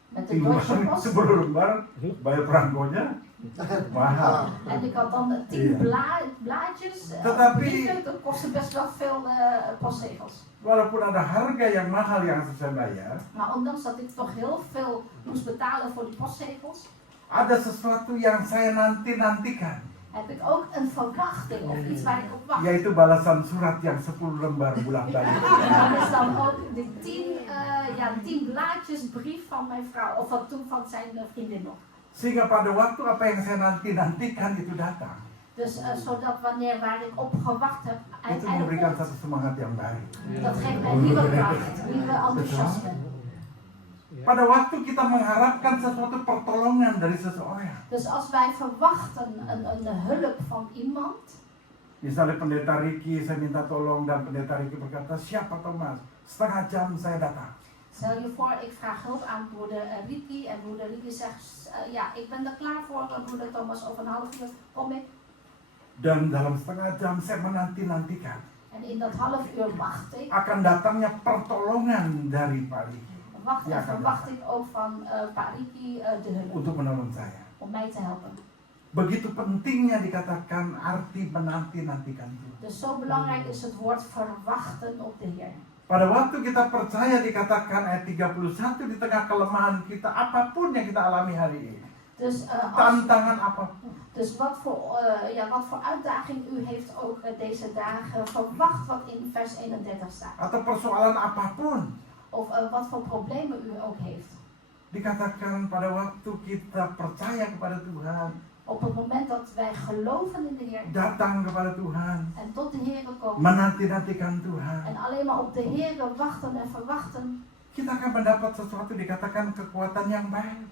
met de Deutsche Post. 10 lembar, bayar perangkonya mahal. En ik had dan 10 blaadjes. Tetapi- Brieven, dat kostte best wel veel postzegels. Walaupun ada harga yang mahal yang harus saya bayar, Maar ondanks dat ik toch heel veel moest betalen voor die postzegels, ada sesuatu yang saya nantikan, heb ik ook een verwachting of iets waar ik op wacht. yaitu balasan surat yang 10 lembar bolak-balik. En dat is dan ook de 10 blaadjes brief van mijn vrouw, of van toen van zijn vriendin nog. Sehingga pada waktu apa yang saya nantikan itu datang, Dus zodat waar ik op gewacht heb, itu memberikan uiteindelijk satu semangat yang baru. komt. Dat geeft mij nieuwe kracht, nieuwe enthousiasme. Pada waktu kita mengharapkan sesuatu pertolongan dari seseorang, Dus als wij verwachten een hulp van iemand, misalnya pendeta Ricky, saya minta tolong dan pendeta Ricky berkata, siapa Thomas? 1/2 jam saya datang. stel je voor, ik vraag hulp aan broeder Ricky en broeder Ricky zegt, ja, ik ben er klaar voor, broeder Thomas, over een half uur kom ik. Dan dalam 1/2 jam saya menantikan En in dat half uur wacht ik, akan datangnya pertolongan dari Pak Ricky verwacht ik ook van Pak Ricky de hulp, untuk menolong saya. om mij te helpen. Begitu pentingnya dikatakan arti menantikan Tuhan. Dus zo belangrijk is het woord verwachten op de Heer. Pada waktu kita percaya dikatakan ayat 31 di tengah kelemahan kita apapun yang kita alami hari ini. Dus, Tantangan apapun. dus wat voor uitdaging u heeft ook deze dagen, verwacht wat in vers 31 staat. Atau persoalan apapun. Of wat voor problemen u ook heeft. Dikatakan pada waktu kita percaya kepada Tuhan, Op het moment dat wij geloven in de Heer datang kepada Tuhan, en tot de Heer komen menantikan Tuhan, en alleen maar op de Heer wachten en verwachten, kita akan mendapat sesuatu dikatakan kekuatan yang baik.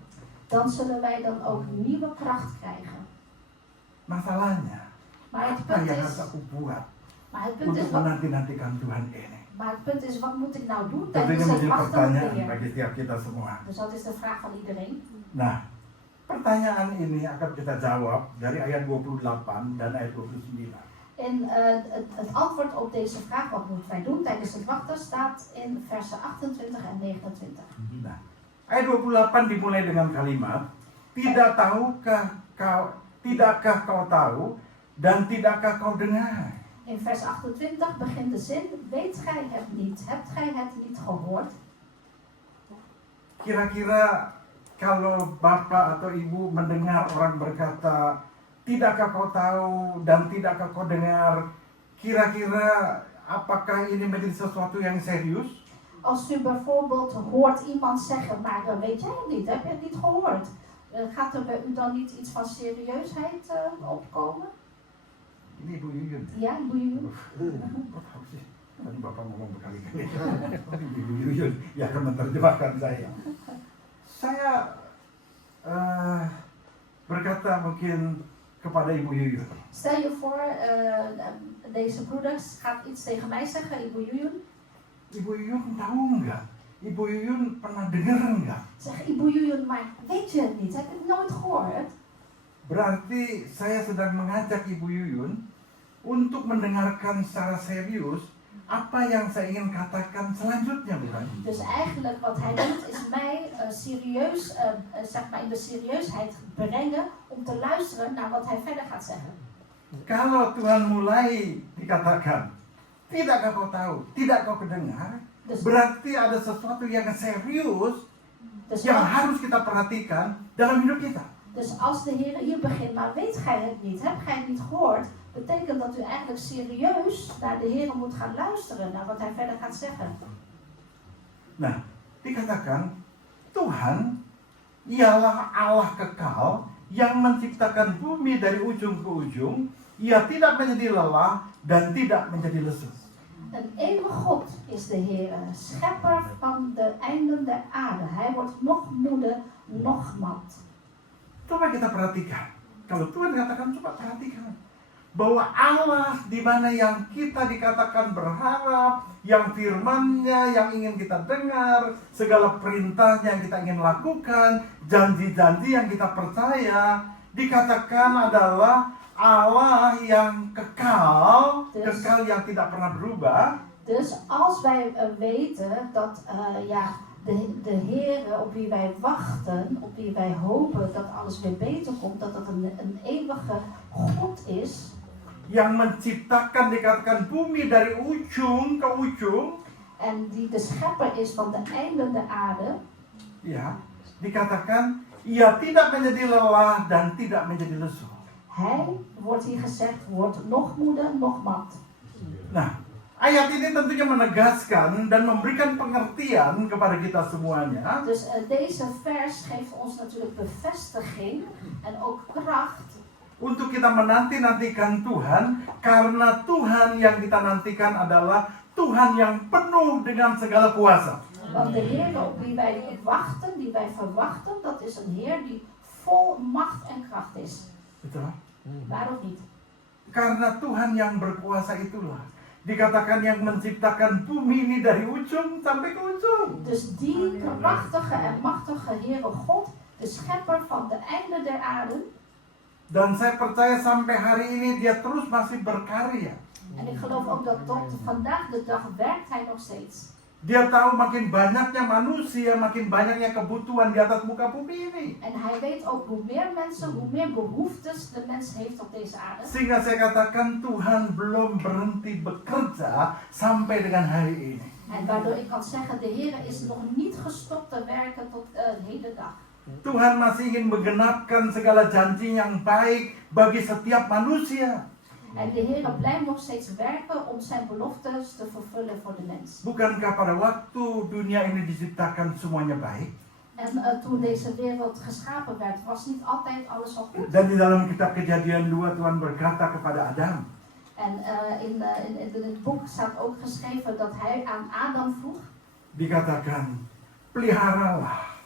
dan zullen wij dan ook nieuwe kracht krijgen. Masalahnya, Maar het apa punt yang harus is, aku buat is untuk wat, menantikan Tuhan ini? maar het punt is, wat moet ik nou doen Tentunya tijdens het menjadi wachten op de pertanyaan Heer? bagi setiap kita semua. Dus dat is de vraag van iedereen. Nah, pertanyaan ini akan kita jawab dari ayat 28 dan ayat 29. En het antwoord op deze vraag, wat moeten wij doen tijdens het wachten, staat in versen 28 en 29. Nah, ayat 28 dimulai dengan kalimat, tidakkah kau tahu dan tidakkah kau dengar? In vers 28 begint de zin, weet gij het niet, hebt gij het niet gehoord? Kira-kira kalau bapak atau ibu mendengar orang berkata, tidakkah kau tahu dan tidakkah kau dengar, kira-kira apakah ini menjadi sesuatu yang serius? Als u bijvoorbeeld hoort iemand zeggen, maar weet jij het niet, heb je het niet gehoord? Gaat er bij u dan niet iets van serieusheid opkomen? Ini Ibu Yuyun. Ja, Ibu Yuyun? Kok tahu sih? Tadi bapak ngomong berkali-kali. Ibu Yuyun yang akan menerjemahkan saya. Saya berkata mungkin kepada Ibu Yuyun. Stel je voor, deze broeders gaat iets tegen mij zeggen, Ibu Yuyun. Ibu Yuyun tahu nggak? Ibu Yuyun pernah dengar nggak? Zeg Ibu Yuyun, maar weet je het niet? Heb je het nooit gehoord? Berarti saya sedang mengajak Ibu Yuyun untuk mendengarkan secara serius apa yang saya ingin katakan selanjutnya, bukan? Dus eigenlijk wat hij doet is mij serieus, zeg maar in de serieusheid brengen om te luisteren naar wat hij verder gaat zeggen. Kalau Tuhan mulai dikatakan, tidakkah kau tahu, tidak kau kedengar, Dus, berarti ada sesuatu yang serius dus, yang als, harus kita perhatikan dalam hidup kita. dus als de Heer hier begint, maar weet gij het niet, heb gij het niet gehoord, betekent dat u eigenlijk serieus naar de Heer moet gaan luisteren, naar wat hij verder gaat zeggen. Nah, dikatakan Tuhan ialah Allah kekal yang menciptakan bumi dari ujung ke ujung. Ia tidak menjadi lelah dan tidak menjadi lesu. Een eeuwige God is de Heer, schepper van de einden der aarde. Hij wordt nog moede, nog mat. Coba kita perhatikan. Kalau Tuhan katakan, coba perhatikan. Bahwa Allah di mana yang kita dikatakan berharap, yang firman-Nya yang ingin kita dengar, segala perintahnya yang kita ingin lakukan, janji-janji yang kita percaya, dikatakan adalah Allah yang kekal, kekal yang tidak pernah berubah. Dus als wij weten dat de Heer op wie wij wachten, op wie wij hopen dat alles weer beter komt, dat dat een eeuwige God is. Yang menciptakan, dikatakan bumi dari ujung ke ujung. En die de schepper is van de einden der aarde. Ya, dikatakan ia tidak menjadi lelah dan tidak menjadi lesu. Hij, wordt hier gezegd, wordt nog moede, nog mat. Nah, ayat ini tentunya menegaskan dan memberikan pengertian kepada kita semuanya. Dus deze vers geeft ons natuurlijk bevestiging en ook kracht. Untuk kita menanti-nantikan Tuhan, karena Tuhan yang kita nantikan adalah Tuhan yang penuh dengan segala kuasa. Want de Heer op wie wij wachten, die wij verwachten, dat is een Heer die vol macht en kracht is. Betul? Waarom niet? Karena Tuhan yang berkuasa itulah. Dikatakan yang menciptakan bumi ini dari ujung sampai ke ujung. Dus die krachtige en machtige Heere God, de schepper van de einden der aarde. Dan saya percaya sampai hari ini dia terus masih berkarya. En ik geloof ook dat tot vandaag de dag werkt hij nog steeds. Dia tahu makin banyaknya manusia, makin banyaknya kebutuhan di atas muka bumi ini. En hij weet ook hoe meer mensen, hoe meer behoeftes de mens heeft op deze aarde. Sehingga saya katakan Tuhan belum berhenti bekerja sampai dengan hari ini. En waardoor ik kan zeggen, de Heer is nog niet gestopt te werken tot de hele dag. Tuhan masih ingin menggenapkan segala janji yang baik bagi setiap manusia. En de Heer blijft nog steeds werken om zijn beloftes te vervullen voor de mens. Bukankah pada waktu dunia ini diciptakan semuanya baik? En toen deze wereld geschapen werd, was niet altijd alles al goed. Dan di dalam kitab Kejadian 2 Tuhan berkata kepada Adam. En in het boek staat ook geschreven dat hij aan Adam vroeg. Dikatakan, peliharalah.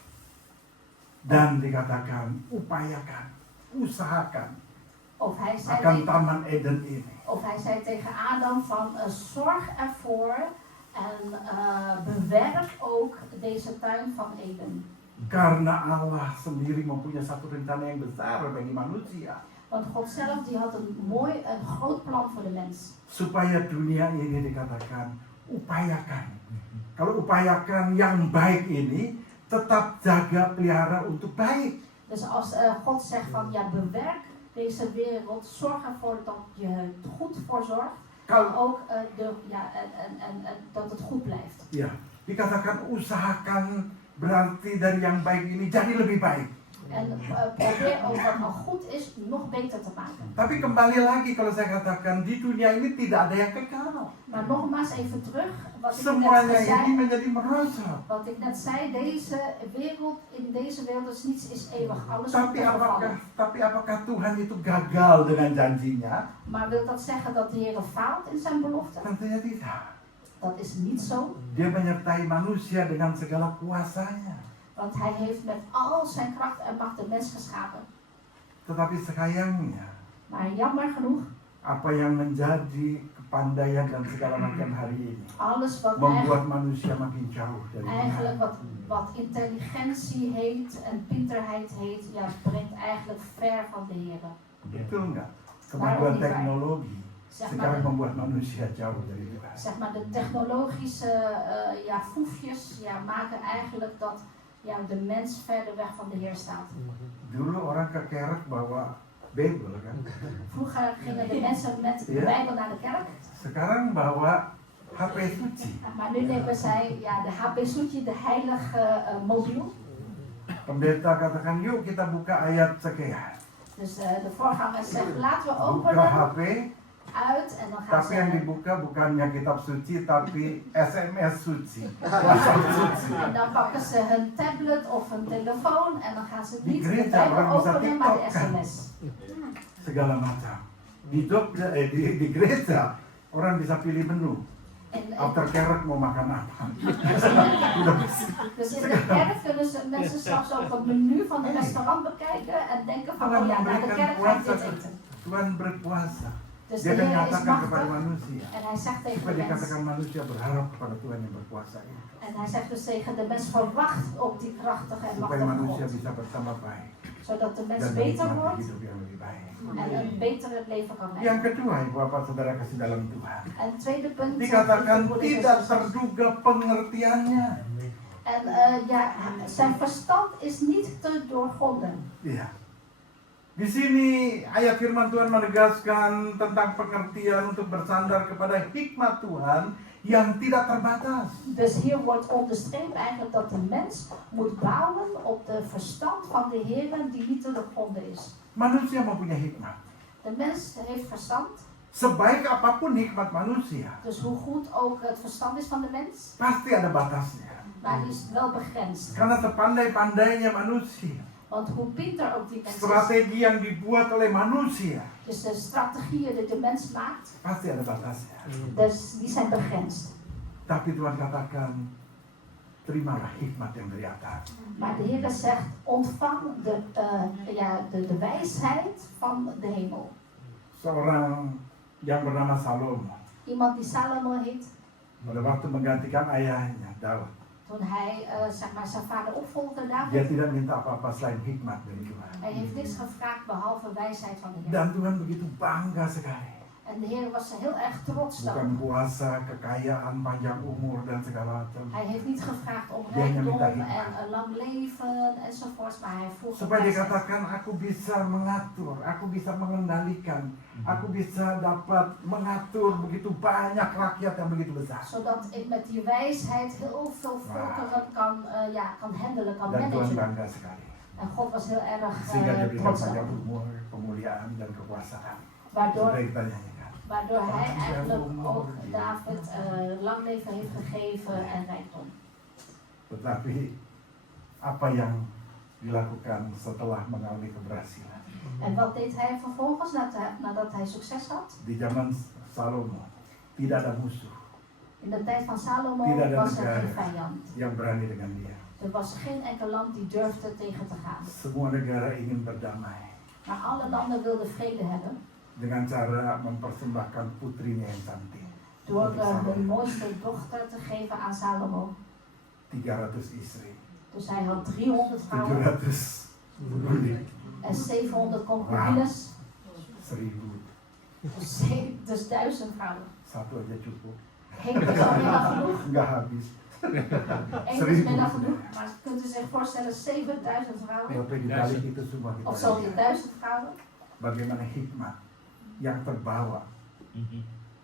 Dan dikatakan, upayakan, usahakan Of hij zei akan Taman Eden ini. Of hij zei tegen Adam van zorg ervoor en bewerk ook deze tuin van Eden. Karena Allah sendiri mempunyai satu rencana yang besar bagi manusia. Want God zelf die had een groot plan voor de mens. Supaya dunia ini dikatakan upayakan. Kalau upayakan yang baik ini tetap jaga pelihara untuk baik. Dus als God zegt van ja bewerk deze wereld. Zorg ervoor dat je er goed voor zorgt. Kalau Ook dat het goed blijft. ya, dikatakan usahakan berarti dari yang baik ini jadi lebih baik. En probeer ook wat al goed is nog beter te maken. Tapi kembali lagi kalau saya katakan di dunia ini tidak ada yang kekal. Maar nogmaals even terug, wat ik net Semuanya ini zei. menjadi merosot. Wat ik net zei, in deze wereld is niets is eeuwig. Alles Tapi komt te vervallen. apakah Tuhan itu gagal dengan janjinya? Maar wil dat zeggen dat de Heer faalt in zijn belofte? Tentunya tidak. Dat is niet zo. Dia menyertai manusia dengan segala kuasanya. Want hij heeft met al zijn kracht en macht de mens geschapen. Tetapi sayangnya, Maar jammer genoeg, apa yang menjadi kepandaian dan segala macam hari ini alles wat membuat manusia makin jauh dari eigenlijk Tuhan. wat intelligentie heet en pinterheid heet, ja, brengt eigenlijk ver van de Heer. Betul nggak? Kemajuan teknologi Zeg sekarang maar, membuat manusia jauh dari Tuhan. zeg maar de technologische foefjes maken eigenlijk dat de mens verder weg van de Heer staat. Dulu orang ke kerk bawa Bijbel kan. Vroeger gingen de mensen met de Bijbel naar de kerk. Sekarang bawa HP suci. Maar nu nemen zij de HP Suci, de heilige mobiel. Pendeta katakan yuk kita buka ayat sekian. Dus de voorganger zegt laten we Buka openen HP, uit en dan gaan tapi yang ze... dibuka bukannya kitab suci tapi SMS suci. WhatsApp suci. En dan pakken ze hun tablet of hun telefoon en dan gaan ze niet de gereja Bijbel orang bisa openen, maar de TikTok kan. SMS. Segala macam. Di gereja orang bisa pilih menu. En, After kerk mau makan apa? dus in de kerk kunnen ze mensen straks ook het menu van het restaurant bekijken en denken van, oh ja, naar de kerk ga ik dit eten. Tuhan berkuasa. Dus Dia de Heer is menyatakan kepada machtig manusia. en hij zegt tegen Supaya de mens, dikatakan manusia berharap kepada Tuhan yang berkuasa ini. en hij zegt dus tegen de mens, verwacht op die krachtige en Supaya machtige manusia God. bisa bertambah baik. Zodat de mens Dan beter menikmati wordt hidup yang lebih baik. en een beter leven kan Yang leiden. kedua, ibu bapak saudara kasih dalam Tuhan. En het tweede punt, Dikatakan voor de tidak Jezus. terduga pengertiannya. En zijn verstand is niet te doorgronden. Iya. Di sini ayat firman Tuhan menegaskan tentang pengertian untuk bersandar kepada hikmat Tuhan yang tidak terbatas. Dus hier wordt onderstreept eigenlijk dat de mens moet bouwen op de verstand van de Heer die niet te doorgronden is. Manusia mempunyai hikmat. De mens heeft verstand, Sebaik apapun hikmat manusia, dus hoe goed ook het verstand is van de mens, pasti ada batasnya. maar die is wel begrensd. Karena sepandai-pandainya manusia, Want hoe pinter ook die mens is, strategi yang dibuat oleh manusia, dus de strategieën die de mens maakt, pasti ada batasnya. dus die zijn begrensd. Tapi Tuhan katakan, terimalah hikmat yang dari atas. Maar de Heer zegt, ontvang de wijsheid van de hemel. Seorang yang bernama Salomo, Iemand die Salomo heet, pada waktu menggantikan ayahnya, Daud, toen hij zijn vader opvolgde, dia David, tidak minta apa-apa selain hikmat dari Tuhan. hij heeft niks gevraagd behalve wijsheid van de Heer. Dan Tuhan begitu bangga sekali. En de Heer was er heel erg trots Bukan dan. kuasa, kekayaan, panjang umur dan segala macam. Hij heeft niet gevraagd om Dia hanya rijkdom minta en hikmat. een lang leven enzovoorts, maar hij vroeg om Supaya wijsheid. dikatakan aku bisa mengatur, aku bisa mengendalikan, aku bisa dapat mengatur begitu banyak rakyat yang begitu besar. Zodat ik met die wijsheid heel veel volkeren kan handelen, kan Dan Tuhan managen. bangga sekali. En God was heel erg Sehingga dia berikan trots panjang daarop. umur, kemuliaan dan kekuasaan. Waardoor, Sudah kita nyanyikan. waardoor hij eigenlijk ook David lang leven heeft gegeven en rijkdom. Tetapi apa yang dilakukan setelah mengalami keberhasilan? En wat deed hij vervolgens nadat hij succes had? Di zaman Salomo tidak ada musuh In de tijd van Salomo Tidak ada was er negara geen vijand. yang berani dengan dia. Er was geen enkel land die durfde tegen te gaan. Semua negara ingin berdamai Maar alle landen wilden vrede hebben dengan cara mempersembahkan putrinya yang cantik. door Untuk Salomo. hun mooiste dochter te geven aan Salomo. 300 istri, Dus hij had 300 vrouwen 700 budak, en 700 concubines. 1000. Dus 1000 vrouwen. Satu aja cukup. Eén is al meer dan genoeg. Nggak habis. Eén is meer dan genoeg. Maar kunt u zich voorstellen, 7000 vrouwen? Sampai dibalik itu semua kita Of zo lihat. 1000 vrouwen? bagaimana hikmat yang terbawa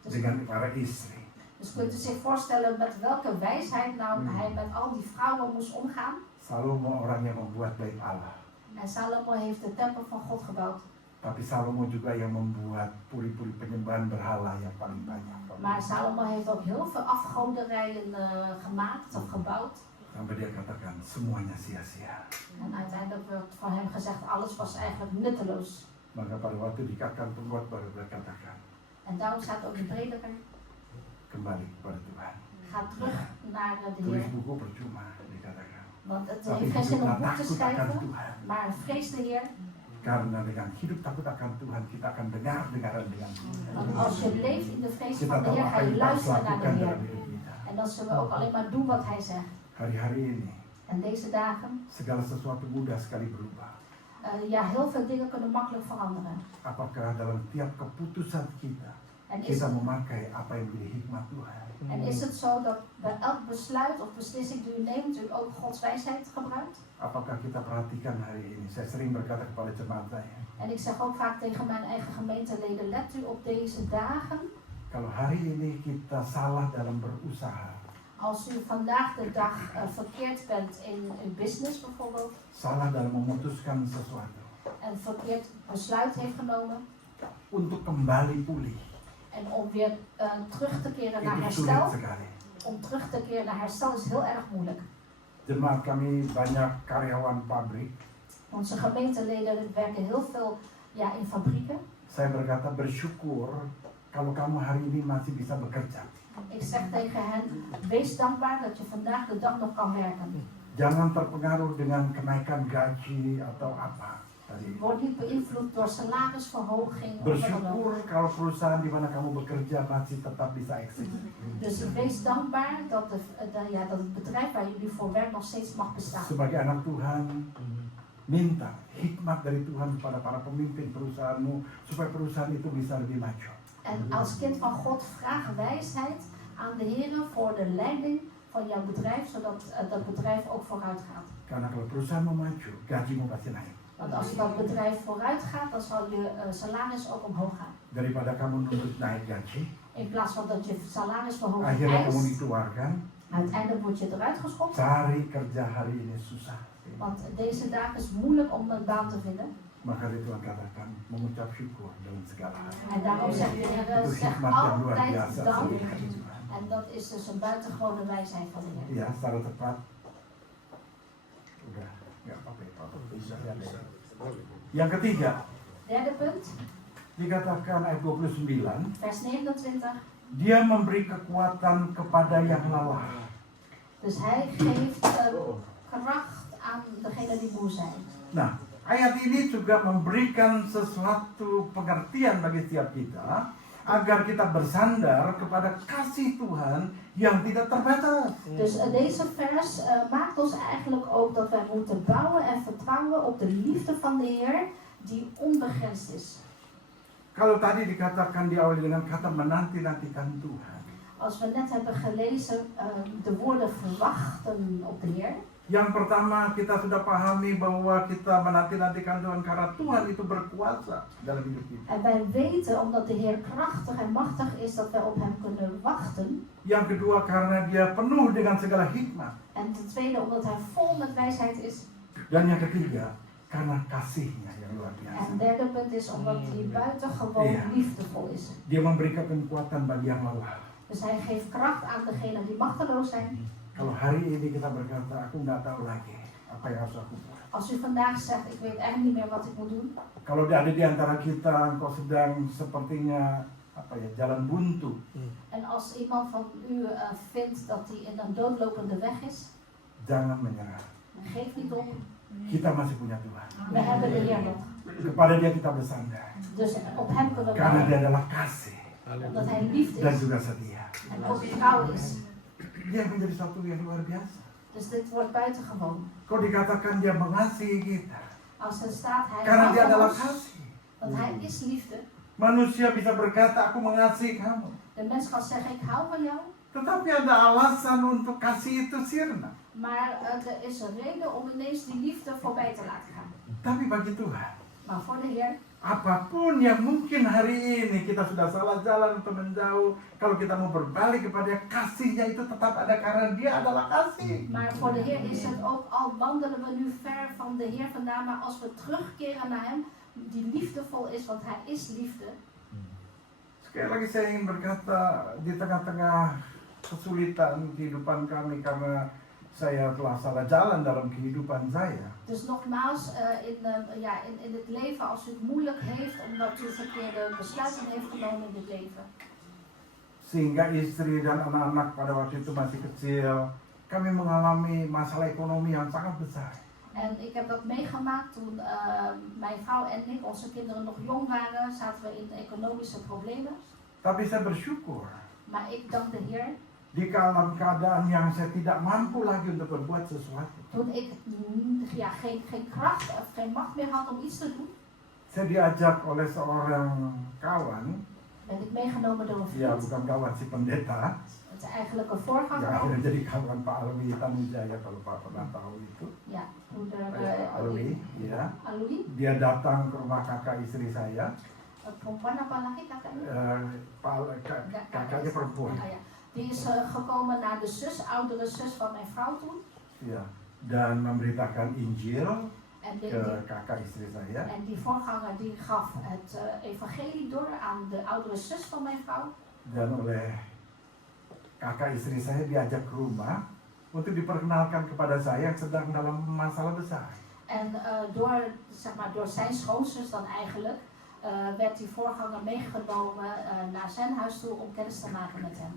dengan para istri. Dus kunt u zich voorstellen met welke wijsheid nou hij met al die vrouwen moest omgaan. Salomo orang yang membuat bait Allah. En Salomo heeft de tempel van God gebouwd. Tapi Salomo juga yang membuat puri-puri penyembahan berhala yang paling banyak. Maar Salomo heeft ook heel veel afgoderijen gemaakt of gebouwd. Sampai dia katakan semuanya sia-sia. En uiteindelijk werd van hem gezegd alles was eigenlijk nutteloos. Maka pada waktu dikatakan pembuat baru berkatakan En daarom staat ook de prediker, kembali kepada Tuhan. ga terug naar de Tulis Heer. buku percuma dikatakan. Want het Tapi heeft geen zin om hiduplah boek te takut akan schrijven, Tuhan. maar vrees de Heer. Karena dengan hidup takut akan Tuhan kita akan dengar-dengaran dengan Tuhan. Want als je leeft in de vrees Kita van de tahu Heer, apa ga yang je kita harus luisteren naar de lakukan Heer. dalam hidup kita. En dan zullen we ook alleen maar doen wat Hij zegt. Hari-hari ini En deze dagen, segala sesuatu mudah sekali berubah. ja, heel veel dingen kunnen makkelijk veranderen. Apakah dalam tiap keputusan kita En is, kita memakai apa yang menjadi hikmat Tuhan? en is het zo dat bij elk besluit of beslissing die u neemt, u ook Gods wijsheid gebruikt? Apakah kita perhatikan hari ini? Saya sering berkata kepada jemaat saya, En ik zeg ook vaak tegen mijn eigen gemeenteleden, let u op deze dagen. kalau hari ini kita salah dalam berusaha, Als u vandaag de dag verkeerd bent in uw business bijvoorbeeld, salah dalam memutuskan sesuatu, en verkeerd besluit heeft genomen, untuk kembali pulih, en om weer terug te keren naar itu sulit herstel, sekali. om terug te keren naar herstel is heel erg moeilijk. Jemaat kami banyak karyawan pabrik. Onze gemeenteleden werken heel veel in fabrieken. Saya berkata bersyukur kalau kamu hari ini masih bisa bekerja. Ik zeg tegen hen, wees dankbaar dat je vandaag de dag nog kan werken. Jangan terpengaruh dengan kenaikan gaji atau apa. Word niet beïnvloed door salarisverhoging of wat dan ook. Bersyukur kalau perusahaan di mana kamu bekerja masih tetap bisa eksis. Dus wees dankbaar dat het bedrijf waar jullie voor werkt nog steeds mag bestaan. Sebagai anak Tuhan, minta hikmat dari Tuhan kepada para pemimpin perusahaanmu supaya perusahaan itu bisa lebih maju. En als kind van God vraag wijsheid aan de Heer voor de leiding van jouw bedrijf, zodat dat bedrijf ook vooruit gaat. Karena kalau perusahaan mau maju, gajimu pasti naik. Want als dat bedrijf vooruit gaat, dan zal je salaris ook omhoog gaan. Daripada kamu nuntut naik gaji, In plaats van dat je salarisverhoging akhirnya kamu eist, dikeluarkan, uiteindelijk word je eruit geschopt. cari kerja hari ini susah. Want deze dagen is moeilijk om een baan te vinden. Maka Tuhan katakan mengucap syukur dalam segala hal. En daarom zegt de Heer, Itu zeg hikmat yang luar altijd biasa dank. dari Tuhan. En dat is dus een buitengewone wijsheid van de Heer. Ya, secara tepat. Udah, nggak apa-apa. Bisa ya. Yang ketiga, Derde punt, dikatakan ayat 29, vers 29. dia memberi kekuatan kepada yang lelah. Dus hij geeft kracht aan degenen die moe zijn. Nah, ayat ini juga memberikan sesuatu pengertian bagi setiap kita agar kita bersandar kepada kasih Tuhan yang tidak terbatas. Dus deze vers maakt ons eigenlijk ook dat wij moeten bouwen en vertrouwen op de liefde van de Heer die onbegrensd is. Kalau tadi dikatakan diawali dengan kata menanti-nantikan Tuhan. Als we net hebben gelezen de woorden verwachten op de Heer. Yang pertama kita sudah pahami bahwa kita menanti-nantikan Tuhan karena Tuhan itu berkuasa dalam hidup kita. En wij weten, omdat de Heer krachtig en machtig is, dat wij op Hem kunnen wachten. Yang kedua karena dia penuh dengan segala hikmat. En ten tweede, omdat Hij vol met wijsheid is. Dan yang ketiga karena kasihnya yang luar En biasa. het derde punt is omdat Hij buitengewoon Ja. liefdevol is. Dia memberikan kekuatan bagi yang lelah. Dus Hij geeft kracht aan degenen die machteloos zijn. Kalau hari ini kita berkata, aku nggak tahu lagi apa yang harus aku buat. Als u vandaag zegt, ik weet eigenlijk niet meer wat ik moet doen. Kalau ada di antara kita, engkau sedang sepertinya jalan buntu. En als iemand van u vindt dat hij in een doodlopende weg is, Jangan menyerah. geef niet op. Kita masih punya Tuhan. We hebben de Heer nog. Kepada dia kita bersandar. Dus op Hem kunnen we Karena dia bouwen. adalah kasih Omdat Hij liefde dan is juga setia. en ook trouw is. Dia menjadi satu yang luar biasa. Dus dit wordt buitengewoon. Kau dikatakan dia mengasihi kita. Als er staat, Hij Karena dia houdt van adalah ons, kasih. want Hij is liefde. Manusia bisa berkata, aku mengasihi kamu. De mens kan zeggen, ik hou van jou. Tetapi ada alasan untuk kasih itu sirna. Maar er is een reden om ineens die liefde voorbij te laten gaan. Tapi bagi Tuhan, Maar voor de Heer, apapun yang mungkin hari ini kita sudah salah jalan atau menjauh, kalau kita mau berbalik kepada kasihnya itu tetap ada karena dia adalah kasih. Maar voor de Heer is het ook, al wandelen we nu ver van de Heer vandaan, maar als we terugkeren naar Hem, die liefdevol is, want Hij is liefde. Sekali lagi saya ingin berkata, di tengah-tengah kesulitan kehidupan kami karena saya telah salah jalan dalam kehidupan saya. Dus nogmaals, in het leven, als u het moeilijk heeft, omdat u verkeerde besluiten heeft genomen in het leven. Sehingga istri dan anak-anak pada waktu itu masih kecil, kami mengalami masalah ekonomi yang sangat besar. En ik heb dat meegemaakt toen mijn vrouw en ik, onze kinderen nog jong waren, zaten we in economische problemen. Tapi saya bersyukur, Maar ik dank de Heer. di dalam keadaan yang saya tidak mampu lagi untuk berbuat sesuatu, Toen ik geen kracht of geen macht meer had om iets te doen, saya diajak oleh seorang kawan, ben ik meegenomen door een ya vriend. bukan kawan, si pendeta, Het is eigenlijk een yang voorganger ook. akhirnya jadi kawan Pak Alwi Tanujaya, kalau Pak pernah tahu itu. Ja, moeder Alwi, ya. Alui. Dia datang ke rumah kakak istri saya, Perempuan apa laki kakaknya? kakaknya perempuan. Ah, ja. Die is gekomen naar de oudere zus van mijn vrouw toen. Ya, dan memberitakan Injil En, ke kakak istri saya. en die voorganger die gaf het evangelie door aan de oudere zus van mijn vrouw. Dan oleh kakak istri saya diajak ke rumah untuk diperkenalkan kepada saya yang sedang dalam masalah besar. En door zijn schoonzus dan eigenlijk werd die voorganger meegenomen naar zijn huis toe om kennis te maken met hem.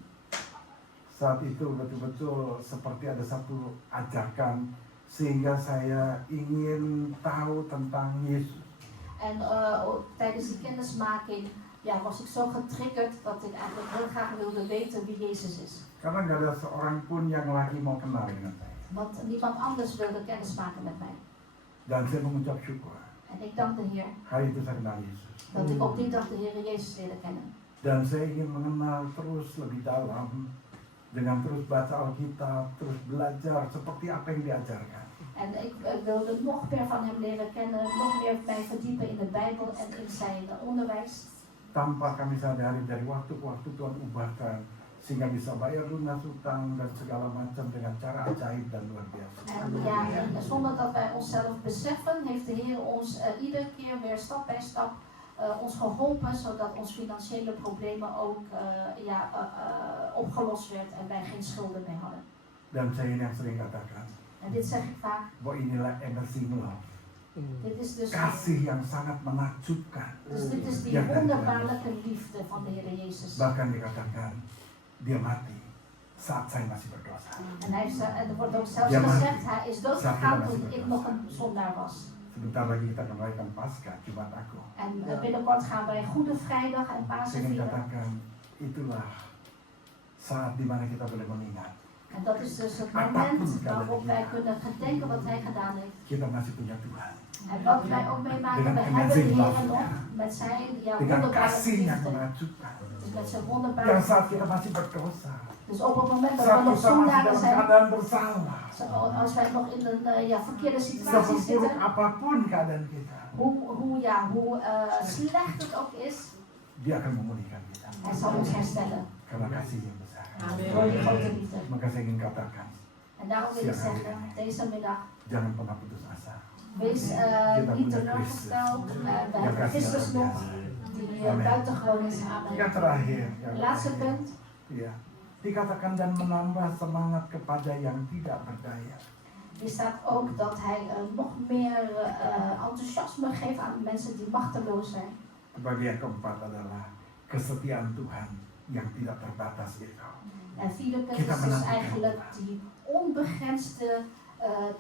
Saat itu betul-betul seperti ada satu ajakan sehingga saya ingin tahu tentang Yesus. En tijdens die kennismaking was ik zo getriggerd dat ik eigenlijk heel graag wilde weten wie Jezus is. Karena nggak ada seorang pun yang lagi mau kenal dengan saya. Want niemand anders wilde kennis maken met mij. Dan saya mengucap syukur. En ik dank de Heer Hari itu saya kenal Yesus. dat ik op die dag de Heer Jezus leerde kennen. Dan saya ingin mengenal terus lebih dalam dengan terus baca Alkitab, terus belajar seperti apa yang diajarkan. En ik wilde nog meer van hem leren kennen, nog meer mij verdiepen in de Bijbel en in zijn onderwijs. Tanpa kami sadari dari waktu ke waktu Tuhan ubahkan sehingga bisa bayar lunas utang dan segala macam dengan cara ajaib dan luar biasa. En zonder dat wij onszelf beseffen, heeft de Heer ons iedere keer weer stap bij stap ons geholpen, zodat ons financiële problemen ook opgelost werd en wij geen schulden meer hadden. Dan saya ini yang sering katakan, En dit zeg ik vaak. bahwa inilah everlasting love. Dit is dus Kasih yang sangat menakjubkan. dit is die Yang dari Tuhan. wonderbaarlijke liefde van de Heer Jezus. Bahkan dikatakan, dia mati saat saya masih berdosa. En er wordt ook zelfs Ja, maar- gezegd, hij is doodgegaan toen ik nog een zondaar was. Sebentar lagi kita merayakan Paskah, Jumat Agung. En binnenkort gaan wij Goede Vrijdag en Saya Pasen ingin vieren. katakan, itulah saat dimana kita boleh mengingat. En dat is dus het moment waarop wij kunnen gedenken wat hij gedaan heeft. Kita masih punya Tuhan. En wat wij ook meemaken, Dengan we hebben de amazing Heer love. nog met zijn Dengan wonderbare kasih yang liefde. menakjubkan. Dus met zijn Yang wonderbare saat kita masih berdosa, Dus op het moment dat saat we nog kita masih zondaren dalam zijn, keadaan bersalah, als wij nog in een verkeerde situatie seburuk zitten, apapun keadaan kita, hoe slecht het ook is, Dia akan memulihkan kita. hij zal ons herstellen. Karena kasih yang besar. Door die grote liefde. Maka saya ingin katakan, En daarom wil ik zeggen, deze middag, jangan pernah putus asa. wees niet teleurgesteld. We hebben Christus nog, die buitengewoon is. Amen. Yang terakhir, yang Laatste terakhir. punt. Ya, dikatakan dan menambah semangat kepada yang tidak berdaya. Hier staat ook dat hij nog meer enthousiasme geeft aan mensen die machteloos zijn. Bagi yang keempat adalah kesetiaan Tuhan yang tidak terbatas itu. En vierde punt is dus eigenlijk die onbegrensde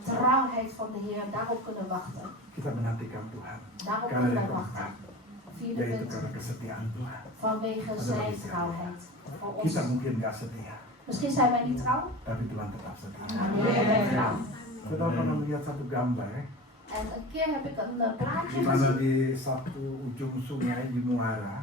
trouwheid van de Heer. Daarop kunnen we wachten. Kita menantikan Tuhan. Daarop Karena kunnen yang wij wachten. keempat, Vierde yaitu punt, karena kesetiaan Tuhan. vanwege zijn trouwheid. Voor ons. Kita mungkin gak setia, Misschien zijn wij niet trouw, tapi Tuhan tetap setia. maar de Heer bent trouw. Saudara pernah melihat satu gambar En een keer heb ik een plaatje di mana gezien. di satu ujung sungai di Muara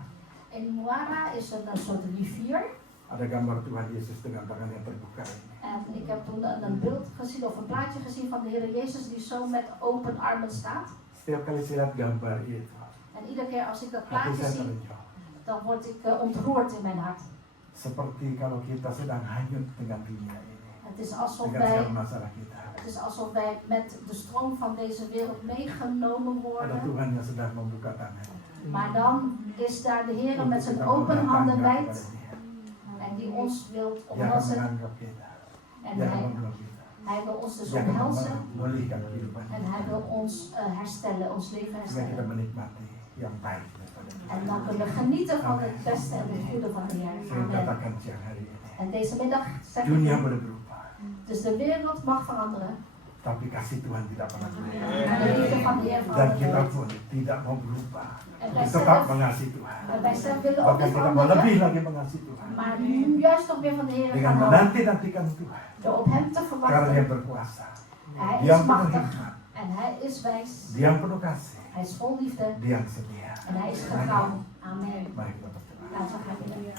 In Muara is een soort rivier. ada gambar Tuhan Yesus dengan tangan yang terbuka ini. En ik heb toen een beeld gezien of een plaatje gezien van de Heer Jezus die zo met open armen staat. Setiap kali saya lihat gambar itu, En iedere keer als ik dat hati plaatje saya zie, terenyuh. dan word ik ontroerd in mijn hart. Seperti kalau kita sedang hanyut dengan dunia ini, Het is alsof dengan wij, segala masalah kita. het is alsof wij met de stroom van deze wereld meegenomen Ada worden. Tuhan yang sedang membuka tangan. Maar dan is daar de Heer met zijn Kita open handen mendatangkan wijd. kepada Dia. En die ons wil Dia akan omhelzen. menganggap kita. En Dia akan hij, memeluk kita. hij wil ons dus Dia akan omhelzen. memulihkan kehidupan En kita. hij wil ons herstellen, ons leven Sehingga kita herstellen. menikmati yang baik daripada En Tuhan. dan kunnen we genieten van het beste en het goede van de Heer. Saya Amen. katakan siang hari ini, En deze middag zeg dunia ik, boleh berubah, dus de wereld mag veranderen. tapi kasih Tuhan tidak pernah berubah. Maar de liefde van de Heer Dan kita verandert. pun tidak mau berubah. En Kita wij tetap zelf, mengasihi Tuhan. wij zelf willen ook Bahkan niet kita mau lebih veranderen. lagi mengasihi Tuhan. Maar nu juist nog weer van de Heer Dengan gaan houden. menanti-nantikan Tuhan. Door op hem te Karena Dia verwachten. berkuasa. Hij Dia is penuh machtig. hikmat. En hij is wijs. Dia penuh kasih. Hij is vol liefde. Dia setia. En hij is getrouw. Amen. Mari kita berdoa. Laten we gaan bidden.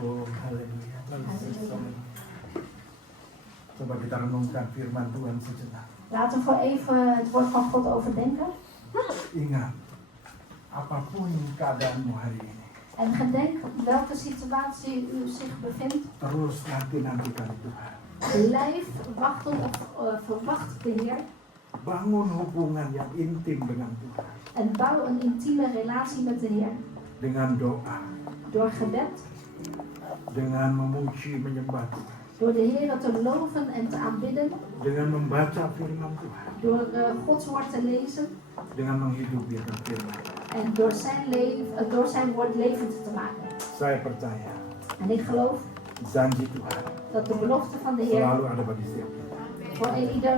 Oh, haleluya. Haleluya. Coba kita renungkan firman Tuhan sejenak. Laten we voor even het woord van God overdenken. Ingat, apapun keadaanmu hari ini, En gedenk welke situatie u zich bevindt. terus nanti-nantikan Tuhan. Blijf wachten of verwacht de Heer. Bangun hubungan yang intim dengan Tuhan. En bouw een intieme relatie met de Heer. Dengan doa, Door gebed. dengan memuji, menyembah Tuhan. Door de Heer te loven en te aanbidden. Dengan membaca firman Tuhan. Door Gods woord te lezen. Dengan menghidupi firman. En door zijn woord levend te maken. Saya percaya, En ik geloof janji Tuhan dat de belofte van de Heer selalu ada bagi setiap kita. voor ieder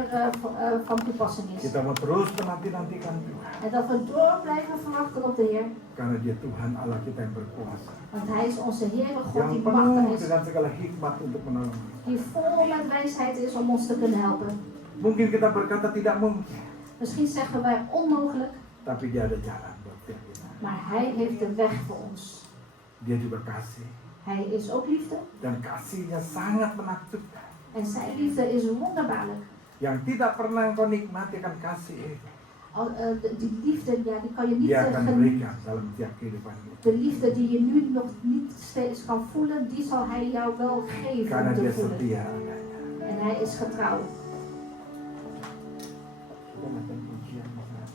van toepassing is. Kita mau terus menanti-nantikan Tuhan. En dat we door blijven verwachten op de Heer. Karena Dia Tuhan Allah kita yang berkuasa. Want Hij is onze Heere God Yang die penuh machtig is. dengan segala hikmat untuk menolong. Die vol met wijsheid is om ons te kunnen helpen. Mungkin kita berkata tidak mungkin, Misschien zeggen wij onmogelijk. tapi Dia ada jalan buat setiap kita. Maar Hij heeft de weg voor ons. Dia juga kasih. Hij is ook liefde. Dan kasihnya sangat menakjubkan. En zijn liefde is wonderbaarlijk. Yang tidak pernah engkau nikmati akan kasih itu. Die liefde, ja, die kan je niet Dia akan genieten. berikan dalam setiap kehidupanmu. De liefde die je nu nog niet steeds kan voelen, die zal Hij jou wel geven Karena om te Dia voelen. setia adanya. En Hij is getrouw. Kita makan pujian Tuhan.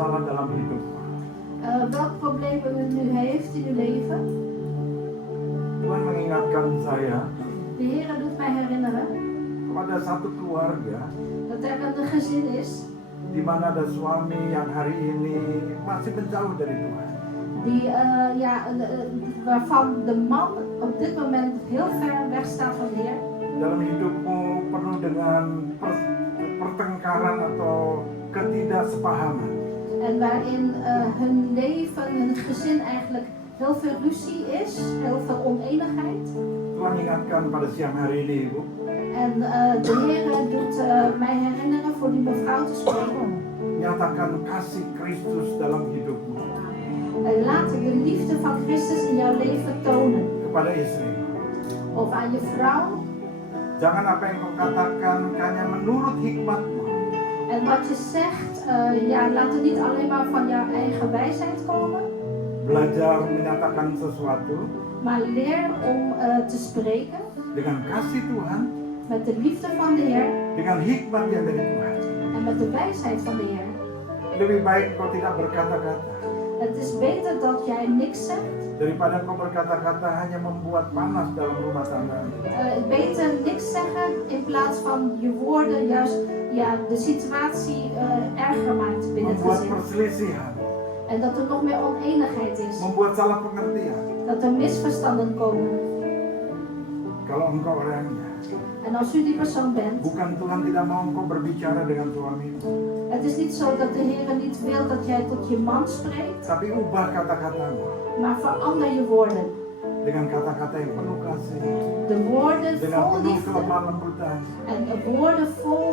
masalah dalam hidup, welk probleem u nu heeft in uw leven. Tuhan mengingatkan saya De Heer doet mij herinneren kepada satu keluarga dat er een gezin is di mana ada suami yang hari ini masih menjauh dari Tuhan. die, waarvan de man op dit moment heel ver weg staat van de Heer. Dalam hidupmu penuh dengan pertengkaran atau ketidaksepahaman. En waarin hun leven, hun gezin eigenlijk heel veel ruzie is, heel veel oneenigheid. Tuhan ingatkan pada siang hari ini, Ibu, En de Heer doet mij herinneren voor die mevrouw te spreken. nyatakan kasih Kristus dalam hidupmu Laat de liefde van Christus in jouw leven tonen. kepada istri. Of aan je vrouw. Jangan apa yang kau katakan hanya menurut hikmatmu, En wat je zegt, laat het niet alleen maar van jouw eigen wijsheid komen. belajar menyatakan sesuatu Maar leer om te spreken dengan kasih Tuhan, met de liefde van de Heer dengan hikmat yang dari Tuhan. en met de wijsheid van de Heer. Lebih baik kau tidak berkata-kata Het is beter dat jij niks zegt. daripada kau berkata-kata hanya membuat panas dalam rumah tangga. Beter niks zeggen in plaats van je woorden juist de situatie erger maakt binnen het Membuat gezin. perselisihan, En dat er nog meer oneenigheid is. membuat salah pengertian. Dat er misverstanden komen. Kalau engkau orangnya, En als u die persoon bent, bukan Tuhan tidak mau engkau berbicara dengan suamimu, het is niet zo dat de Heer niet wil dat jij tot je man spreekt, tapi ubah kata-katamu maar verander je woorden. dengan kata-kata yang penuh kasih, De woorden dengan vol penuh liefde kelemah lembutan, en woorden vol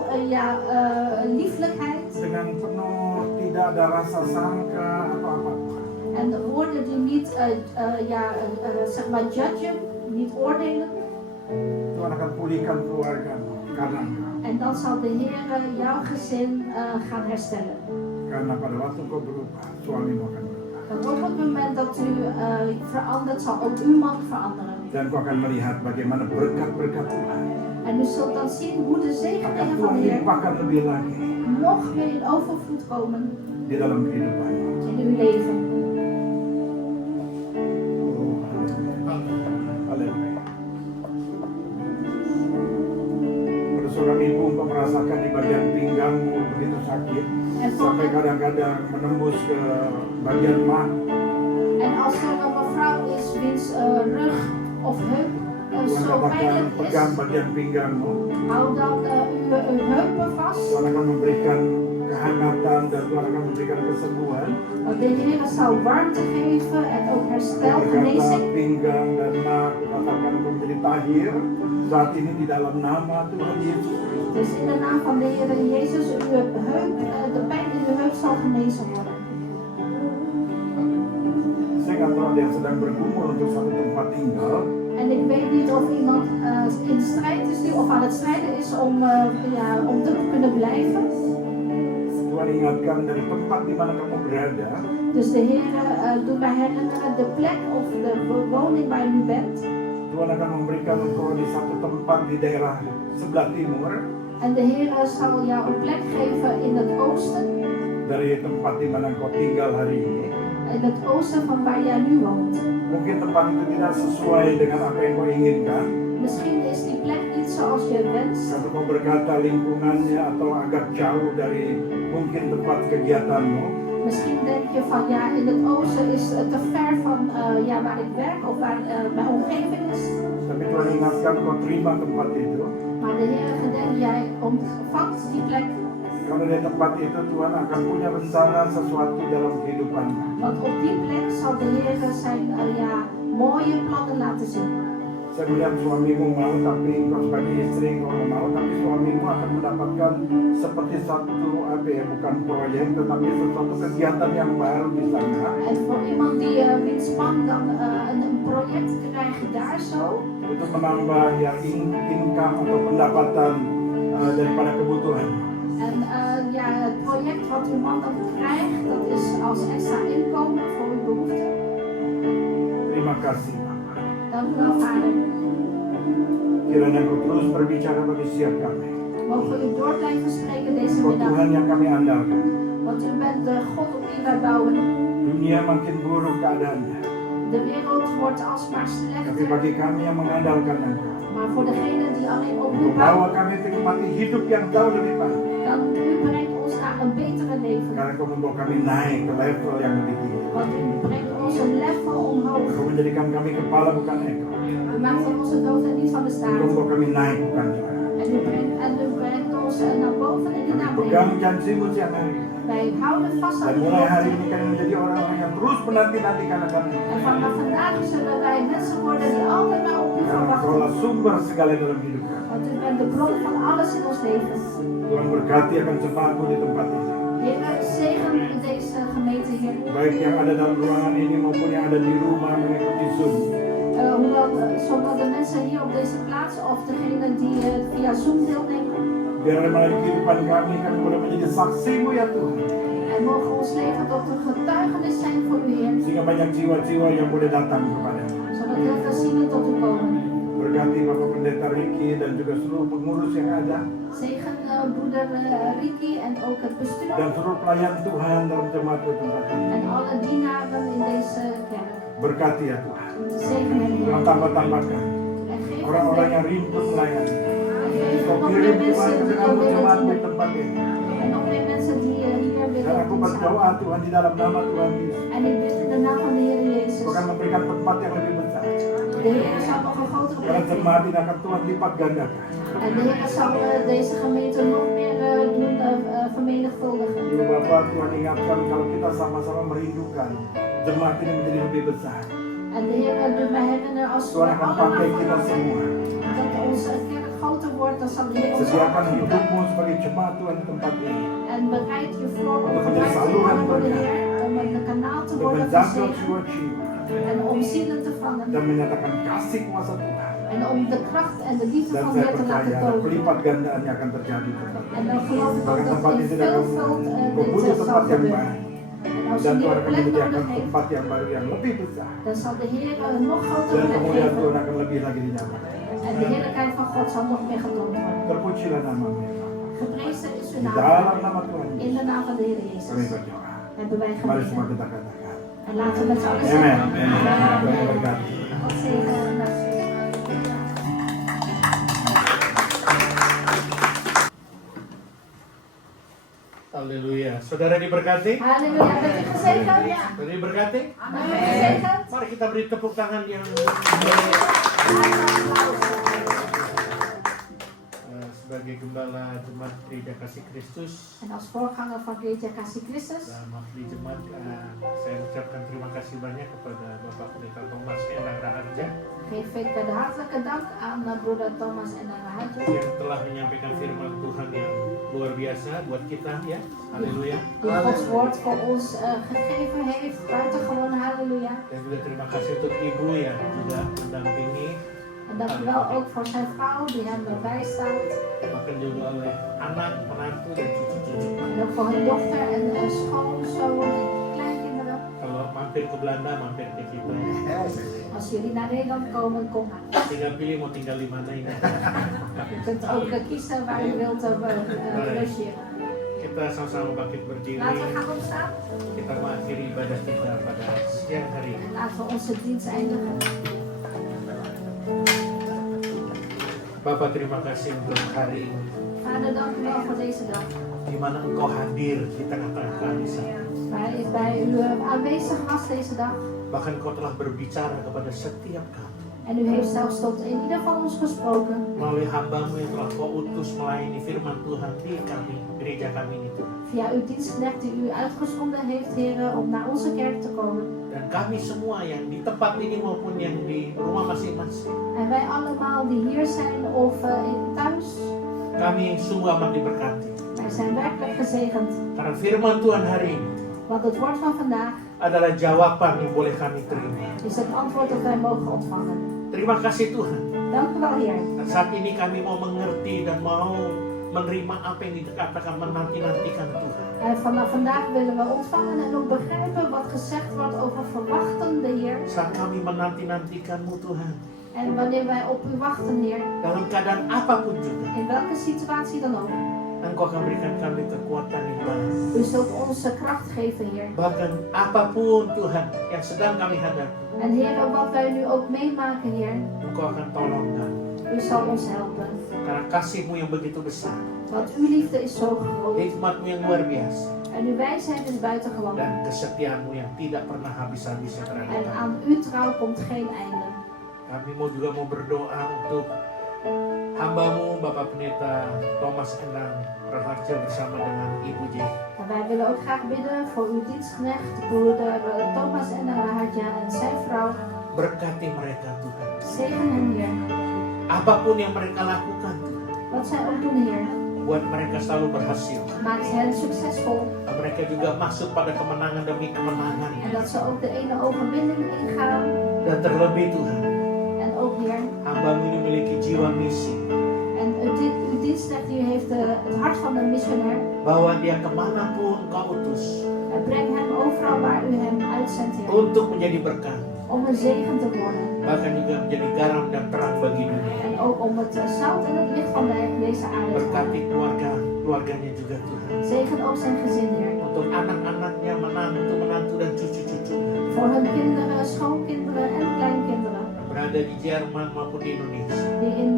lieflijkheid. dengan penuh tidak ada rasa sangka atau apa-apa. En de woorden die niet, zeg maar, judgen, niet oordelen. Tuhan akan pulihkan keluargamu karena engkau. En dan zal de Heer jouw gezin gaan herstellen. Karena pada waktu kau berubah, suamimu akan berubah. En op het moment dat u verandert, zal ook uw man veranderen. Dan kau akan melihat bagaimana berkat-berkat Tuhan En u zult dan zien hoe de akan zegeningen van Tuhan de Heer limpahkan lebih lagi nog meer in overvloed komen di dalam kehidupanmu. in uw leven. Oh, haleluya. Pada seorang ibu engkau merasakan di bagian pinggangmu begitu sakit En, sampai kadang-kadang menembus ke bagian mah. en als er een mevrouw is wiens rug of heup Tuhan zo katakan pijnlijk pegang is, bagian pinggangmu. hou dan uw heupen vast. Tuhan akan memberikan kehangatan dan Tuhan akan memberikan kesembuhan. Want de Heer zal warmte geven en ook herstel, Berkata genezing. pinggang dan mah, katakan engkau menjadi tahir saat ini di dalam nama Tuhan Yesus. Dus in de naam van de Heer Jezus, uw heup, de pijn in uw heup zal genezen worden. Saya nggak tahu ada yang sedang bergumul untuk satu tempat tinggal. En ik weet niet of iemand in strijd is nu of aan het strijden is om te kunnen blijven. Tuhan ingatkan dari tempat di mana kamu berada, Dus de Heer doet mij herinneren de plek of de woning waar u bent. Tuhan akan memberikan engkau di satu tempat di daerah sebelah timur En de Heer zal jou een plek geven in het oosten. dari tempat di mana engkau tinggal hari ini. In het oosten van waar jij nu woont. Mungkin tempat itu tidak sesuai dengan apa yang kau inginkan. Misschien is die plek niet zoals je wenst. Kalau kau berkata lingkungannya atau agak jauh dari mungkin tempat kegiatanmu, Misschien denk je van in het oosten is het te ver van waar ik werk of waar mijn omgeving is. tapi Tuhan ingatkan kau terima tempat itu. Maar de Heer gedenkt jij ontvangt die plek. Karena di tempat itu Tuhan akan punya rencana sesuatu dalam kehidupanmu. Want op die plek zal de Heer zijn mooie plannen laten zien. Saya melihat suamimu mau, tapi engkau sebagai istri engkau mau, tapi suamimu akan mendapatkan seperti satu bukan proyek, tetapi sesuatu kegiatan yang baru di sana. En voor iemand die wiens man dan een project krijgt daar zo. Untuk menambah income atau pendapatan daripada kebutuhan. En het project wat uw man dan krijgt, dat is als extra inkomen voor uw behoeften. Terima kasih, Bapak. Dank u wel, Vader. Kiranya Engkau terus berbicara bagi setiap kami. Mogen u door blijven spreken deze Engkau middag. Tuhan yang kami andalkan. Want u bent de God op wie wij bouwen. Dunia makin buruk keadaannya. De wereld wordt alsmaar Tapi slechter. bagi kami yang mengandalkan Engkau, Maar voor degene die alleen op u Engkau bawa bouwen, kami menikmati hidup yang jauh lebih baik. dan u brengt ons naar een betere leven. Karena Engkau membawa kami naik ke level yang lebih tinggi. Want u brengt ons een level omhoog. Engkau menjadikan kami kepala bukan ekor. U maakt van ons het hoofd en niet van de Engkau staart. membawa kami naik bukan turun. En u brengt ons naar boven en niet naar Pegang beneden. janjimu siang hari ini. Wij houden vast aan Dan uw mulai hari belofte. ini kami menjadi orang-orang yang terus menanti-nantikan akan Engkau. En vanaf vandaag zullen wij mensen worden die altijd maar op u Karena verwachten. Engkaulah sumber segala dalam hidup kami. Want u bent de bron van alles in ons leven. Tuhan berkati akan jemaatmu di tempat ini. Heer, zegen deze gemeente, Heer. Baik yang ada dalam ruangan ini maupun yang ada di rumah mengikuti Zoom. Zowel de mensen hier op deze plaats of degenen die via Zoom deelnemen. Biar dalam kehidupan kami boleh menjadi saksimu ya Tuhan. En mogen ons leven tot een getuigenis zijn voor u, Heer. Sehingga banyak jiwa-jiwa yang boleh datang kepada Zodat heel veel zielen tot u komen. Berkati Bapak Pendeta Ricky dan juga seluruh pengurus yang ada. Zegen broeder Ricky en ook het bestuur. Dan seluruh pelayan Tuhan dalam jemaat tempat ini. En alle dienaren in deze kerk. Berkati ya Tuhan. Zegen hen, Heer. Tambah-tambahkan En geef orang-orang hen yang rindu melayani. geef Kau nog kirim meer Tuhan mensen ke die dalam willen jemaat di dienen. tempat ini. En nog meer mensen die hier Dan willen aku diensten. berdoa Tuhan di dalam nama Tuhan Yesus. En ik bid in de naam van de Heer Jezus. Kau akan memberikan tempat yang lebih besar. De Heer zal nog een grotere Karena plek geven. jemaat ini akan Tuhan lipat gandakan. En de Heer zal deze gemeente nog meer doen vermenigvuldigen. Ibu Bapak Tuhan ingatkan kalau kita sama-sama merindukan jemaat ini menjadi lebih besar. En de Heer doet mij herinneren als we Tuhan akan allemaal pakai kita verwachten semua. dat onze kerk groter wordt, dan zal de Heer ons Sediakan allemaal hidupmu gebruiken. sebagai jemaat Tuhan di tempat ini. En bereid je voor om Untuk gebruikt menjadi te saluran worden door de berkat. Heer, om een kanaal te Untuk worden menjangkau gezegend jiwa-jiwa en om zielen te vangen. dan menyatakan kasih kuasa Tuhan. En om de kracht en de liefde Dan van de saya Heer te laten percaya tonen. pelipat gandaannya akan terjadi di tempat En ini. dan geloof ik ook Bahkan dat tempat ini in tidak veelvoud membutuhkan dit zal tempat yang gebeuren. baik. En als Dan u Tuhan een akan plek menyediakan nodig heeft, tempat yang baru yang lebih besar. dan zal de Heer een nog Dan grotere plek kemudian geven. Tuhan akan lebih lagi dinyatakan. En de heerlijkheid van God zal nog meer getoond worden. Terpujilah nama-Mu. Geprezen is uw Di dalam naam. nama Tuhan In de naam van de Heer kami Jezus berdoa. hebben wij Mari semua gebeden. kita katakan. En laten we met z'n allen Amen. zeggen. Amen. Tuhan Amen. berkati. God zegen. Haleluya. Saudara diberkati? Halleluja. Bent u gezegend? Saudara diberkati? Bent u gezegend? Mari kita beri tepuk tangan yang sebagai gembala jemaat Gereja Kasih Kristus En als voorganger van Gereja Kasih Christus dan wakil jemaat, saya ucapkan terima kasih banyak kepada Bapak Pendeta Thomas Endang Raharja geef ik de hartelijke dank aan broeder Thomas en Raharja. yang telah menyampaikan firman Tuhan yang luar biasa buat kita ya. Haleluya. Die Gods woord voor ons gegeven heeft. Buitengewoon halleluja. Dan juga terima kasih untuk Ibu yang juga mendampingi, En dank u wel ook voor zijn vrouw die hem erbij staat. bahkan juga oleh anak, menantu dan cucu-cucu. En ook voor hun dochter en schoonzoon en kleinkinderen. Kalau mampir ke Belanda, mampir ke kita. Als jullie naar Nederland komen, kom maar. Tinggal pilih mau tinggal di mana ini. Je kunt ook kiezen waar je wilt logeren. Kita sama-sama bangkit berdiri. Laten we gaan opstaan Kita mengakhiri ibadah kita pada siang hari ini. en laten we onze dienst eindigen. Bapak, terima kasih untuk hari ini, Vader, dank u wel voor deze dag. di mana Engkau hadir di tengah-tengah kami Tuhan. Waar bij u aanwezig was deze dag. Bahkan Engkau telah berbicara kepada setiap kami En u heeft zelfs tot in ieder van ons gesproken. melalui hamba-Mu yang telah Kau utus melayani firman Tuhan di kami, gereja kami ini Tuhan. Via uw dienstknecht die u uitgezonden heeft, heren, om naar onze kerk te komen. Dan kami semua yang di tempat ini maupun yang di rumah masing-masing, En wij allemaal die hier zijn of in thuis, kami sungguh amat diberkati. wij zijn werkelijk gezegend. Karena firman Tuhan hari ini Want het woord van vandaag adalah jawaban yang boleh kami terima. is het antwoord dat wij mogen ontvangen. Terima kasih Tuhan. Dank u wel, Heer. Dan saat ini kami mau mengerti dan mau menerima apa yang dikatakan menanti-nantikan Tuhan. En vanaf vandaag willen we ontvangen en ook begrijpen wat gezegd wordt over verwachten de Heer. Saat kami menanti-nantikan-Mu Tuhan, En wanneer wij op u wachten, Heer, dalam keadaan apapun juga, in welke situatie dan ook. Engkau akan berikan kami kekuatan yang baru. U zult ons kracht geven, Heer. Bahkan apapun Tuhan yang sedang kami hadapi, En Heer, wat wij nu ook meemaken, Heer, Engkau akan tolong kami. u zal ons helpen. Karena kasih-Mu yang begitu besar, Want uw liefde is zo groot. hikmat-Mu yang luar biasa, En uw wijsheid is buitengewoon. dan kesetiaan-Mu yang tidak pernah habis-habisnya terhadap En kami. aan uw trouw komt geen einde. Kami juga mau berdoa untuk hamba-Mu, Bapak Pendeta Thomas Endang Raharja bersama dengan Ibu J. En wij willen ook graag bidden voor uw dienstknecht, broeder Thomas en Raharja en zijn vrouw. Berkati mereka Tuhan. Zegen hen, Heer. Apapun yang mereka lakukan Tuhan, Wat zij ook doen, Heer. buat mereka selalu berhasil. Maak hen succesvol. Dan mereka juga masuk pada kemenangan demi kemenangan. En dat ze ook de ene overwinning ingaan. Dan terlebih Tuhan, En ook, Heer. hamba-Mu ini memiliki jiwa misi. En uw dienstknecht die heeft het hart van een missionair. Bahwa dia kemanapun Kau utus, En breng hem overal waar u hem uitzendt, Heer. untuk menjadi berkat. Om een zegen te worden. Bahkan juga menjadi garam dan terang bagi dunia. En ook om het zout en het licht van deze aarde te Berkati worden. keluarganya juga Tuhan. Zegen ook zijn gezin, Heer. Untuk anak-anaknya, menantu dan cucu-cucunya. Voor hun kinderen, schoonkinderen en kleinkinderen. Berada di Jerman maupun di Indonesia. Die in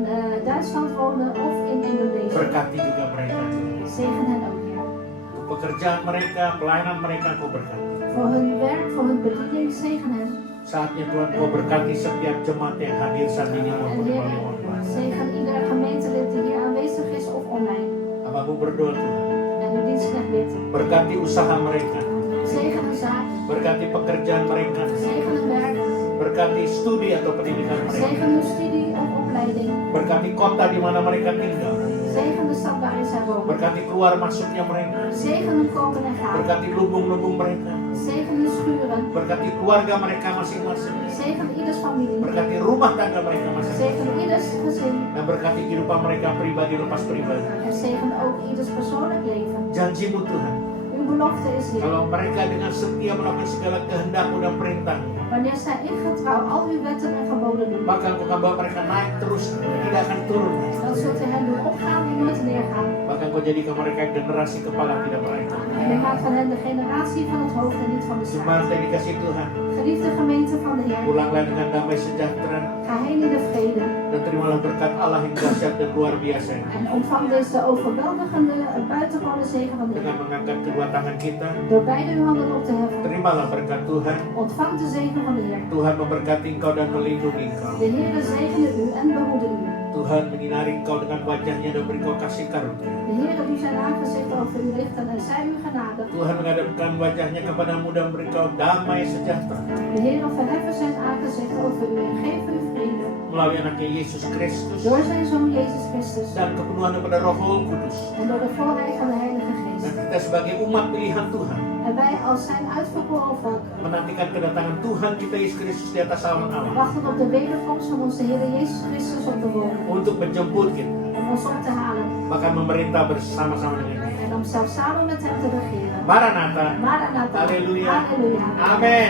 Duitsland wonen of in Indonesië. Berkati juga mereka Tuhan. Zegen hen ook, Heer. Untuk pekerjaan mereka, pelayanan mereka Kau berkati. Voor hun werk, voor hun bediening, zegen hen. Saatnya Tuhan Kau berkati setiap jemaat yang hadir saat ini En maupun Heer, melalui online. zegen ieder gemeentelid die hier aanwezig is of online. Hamba-Mu berdoa Tuhan. En uw dienstknecht bidt. Berkati usaha mereka. Zegen hun zaak. Berkati pekerjaan mereka. Zegen hun werk. Berkati studi atau pendidikan mereka. Zegen hun studie of opleiding. Berkati kota di mana mereka tinggal. Zegen de stad waarin zij wonen. Berkati keluar masuknya mereka. Zegen hun komen en gaan. Berkati lubung-lubung mereka. Zegen hun schuren. Berkati keluarga mereka masing-masing. Zegen ieders familie. Berkati rumah tangga mereka masing-masing. Zegen ieders gezin. Dan berkati kehidupan mereka pribadi lepas pribadi. En zegen ook ieders persoonlijk leven. Janji-Mu Tuhan, Uw belofte is hier. kalau mereka dengan setia melakukan segala kehendak-Mu dan perintah, Wanneer zij in getrouw al uw wetten en geboden doen, maka Engkau akan bawa mereka naik terus, tidak akan turun. dan zult u hen doen opgaan en nooit neergaan. Maka Engkau jadikan mereka generasi kepala tidak mereka. En u maakt van hen de generatie van het hoofd en niet van de staart. Jemaat yang dikasih Tuhan, Geliefde gemeente van de Heer, pulanglah dengan damai sejahtera ga heen in de vrede. dan terimalah berkat Allah yang dahsyat dan luar biasa ini. En ontvang dus de overweldigende, buitengewone zegen van de Dengan Heer. mengangkat kedua tangan kita, Door beide uw handen op te heffen. terimalah berkat Tuhan. Ontvang de zegen van de Heer. Tuhan memberkati engkau dan melindungi engkau. De Heer zegene u en behoede u. Tuhan menyinari engkau dengan wajahnya dan beri engkau kasih karunia. De Heer doet zijn aangezicht over u richten en zij u genade. Tuhan menghadapkan wajahnya kepadamu dan beri engkau damai sejahtera. De Heer verheffen zijn aangezicht over u en geven u vrede. Melalui anaknya Yesus Kristus Door zijn Zoon Jezus Christus dan kepenuhan daripada Roh Kudus. en door de volheid van de Heilige Dan Geest. kita sebagai umat pilihan Tuhan En wij als zijn uitverkoren volk menantikan kedatangan Tuhan kita Yesus Kristus di atas awan awan wachten op de wederkomst van onze Heer Jezus Christus op de wolken. untuk menjemput kita, Om ons op te halen bahkan memerintah bersama-sama dengan Dia. en om zelfs samen met hem te regeren. Maranatha. Maranatha. Haleluya. Halleluja. Amin.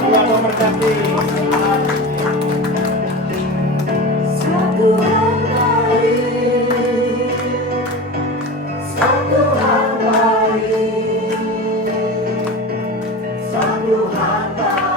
Tuhan memberkati. Satu hari, satu hari, satu hari.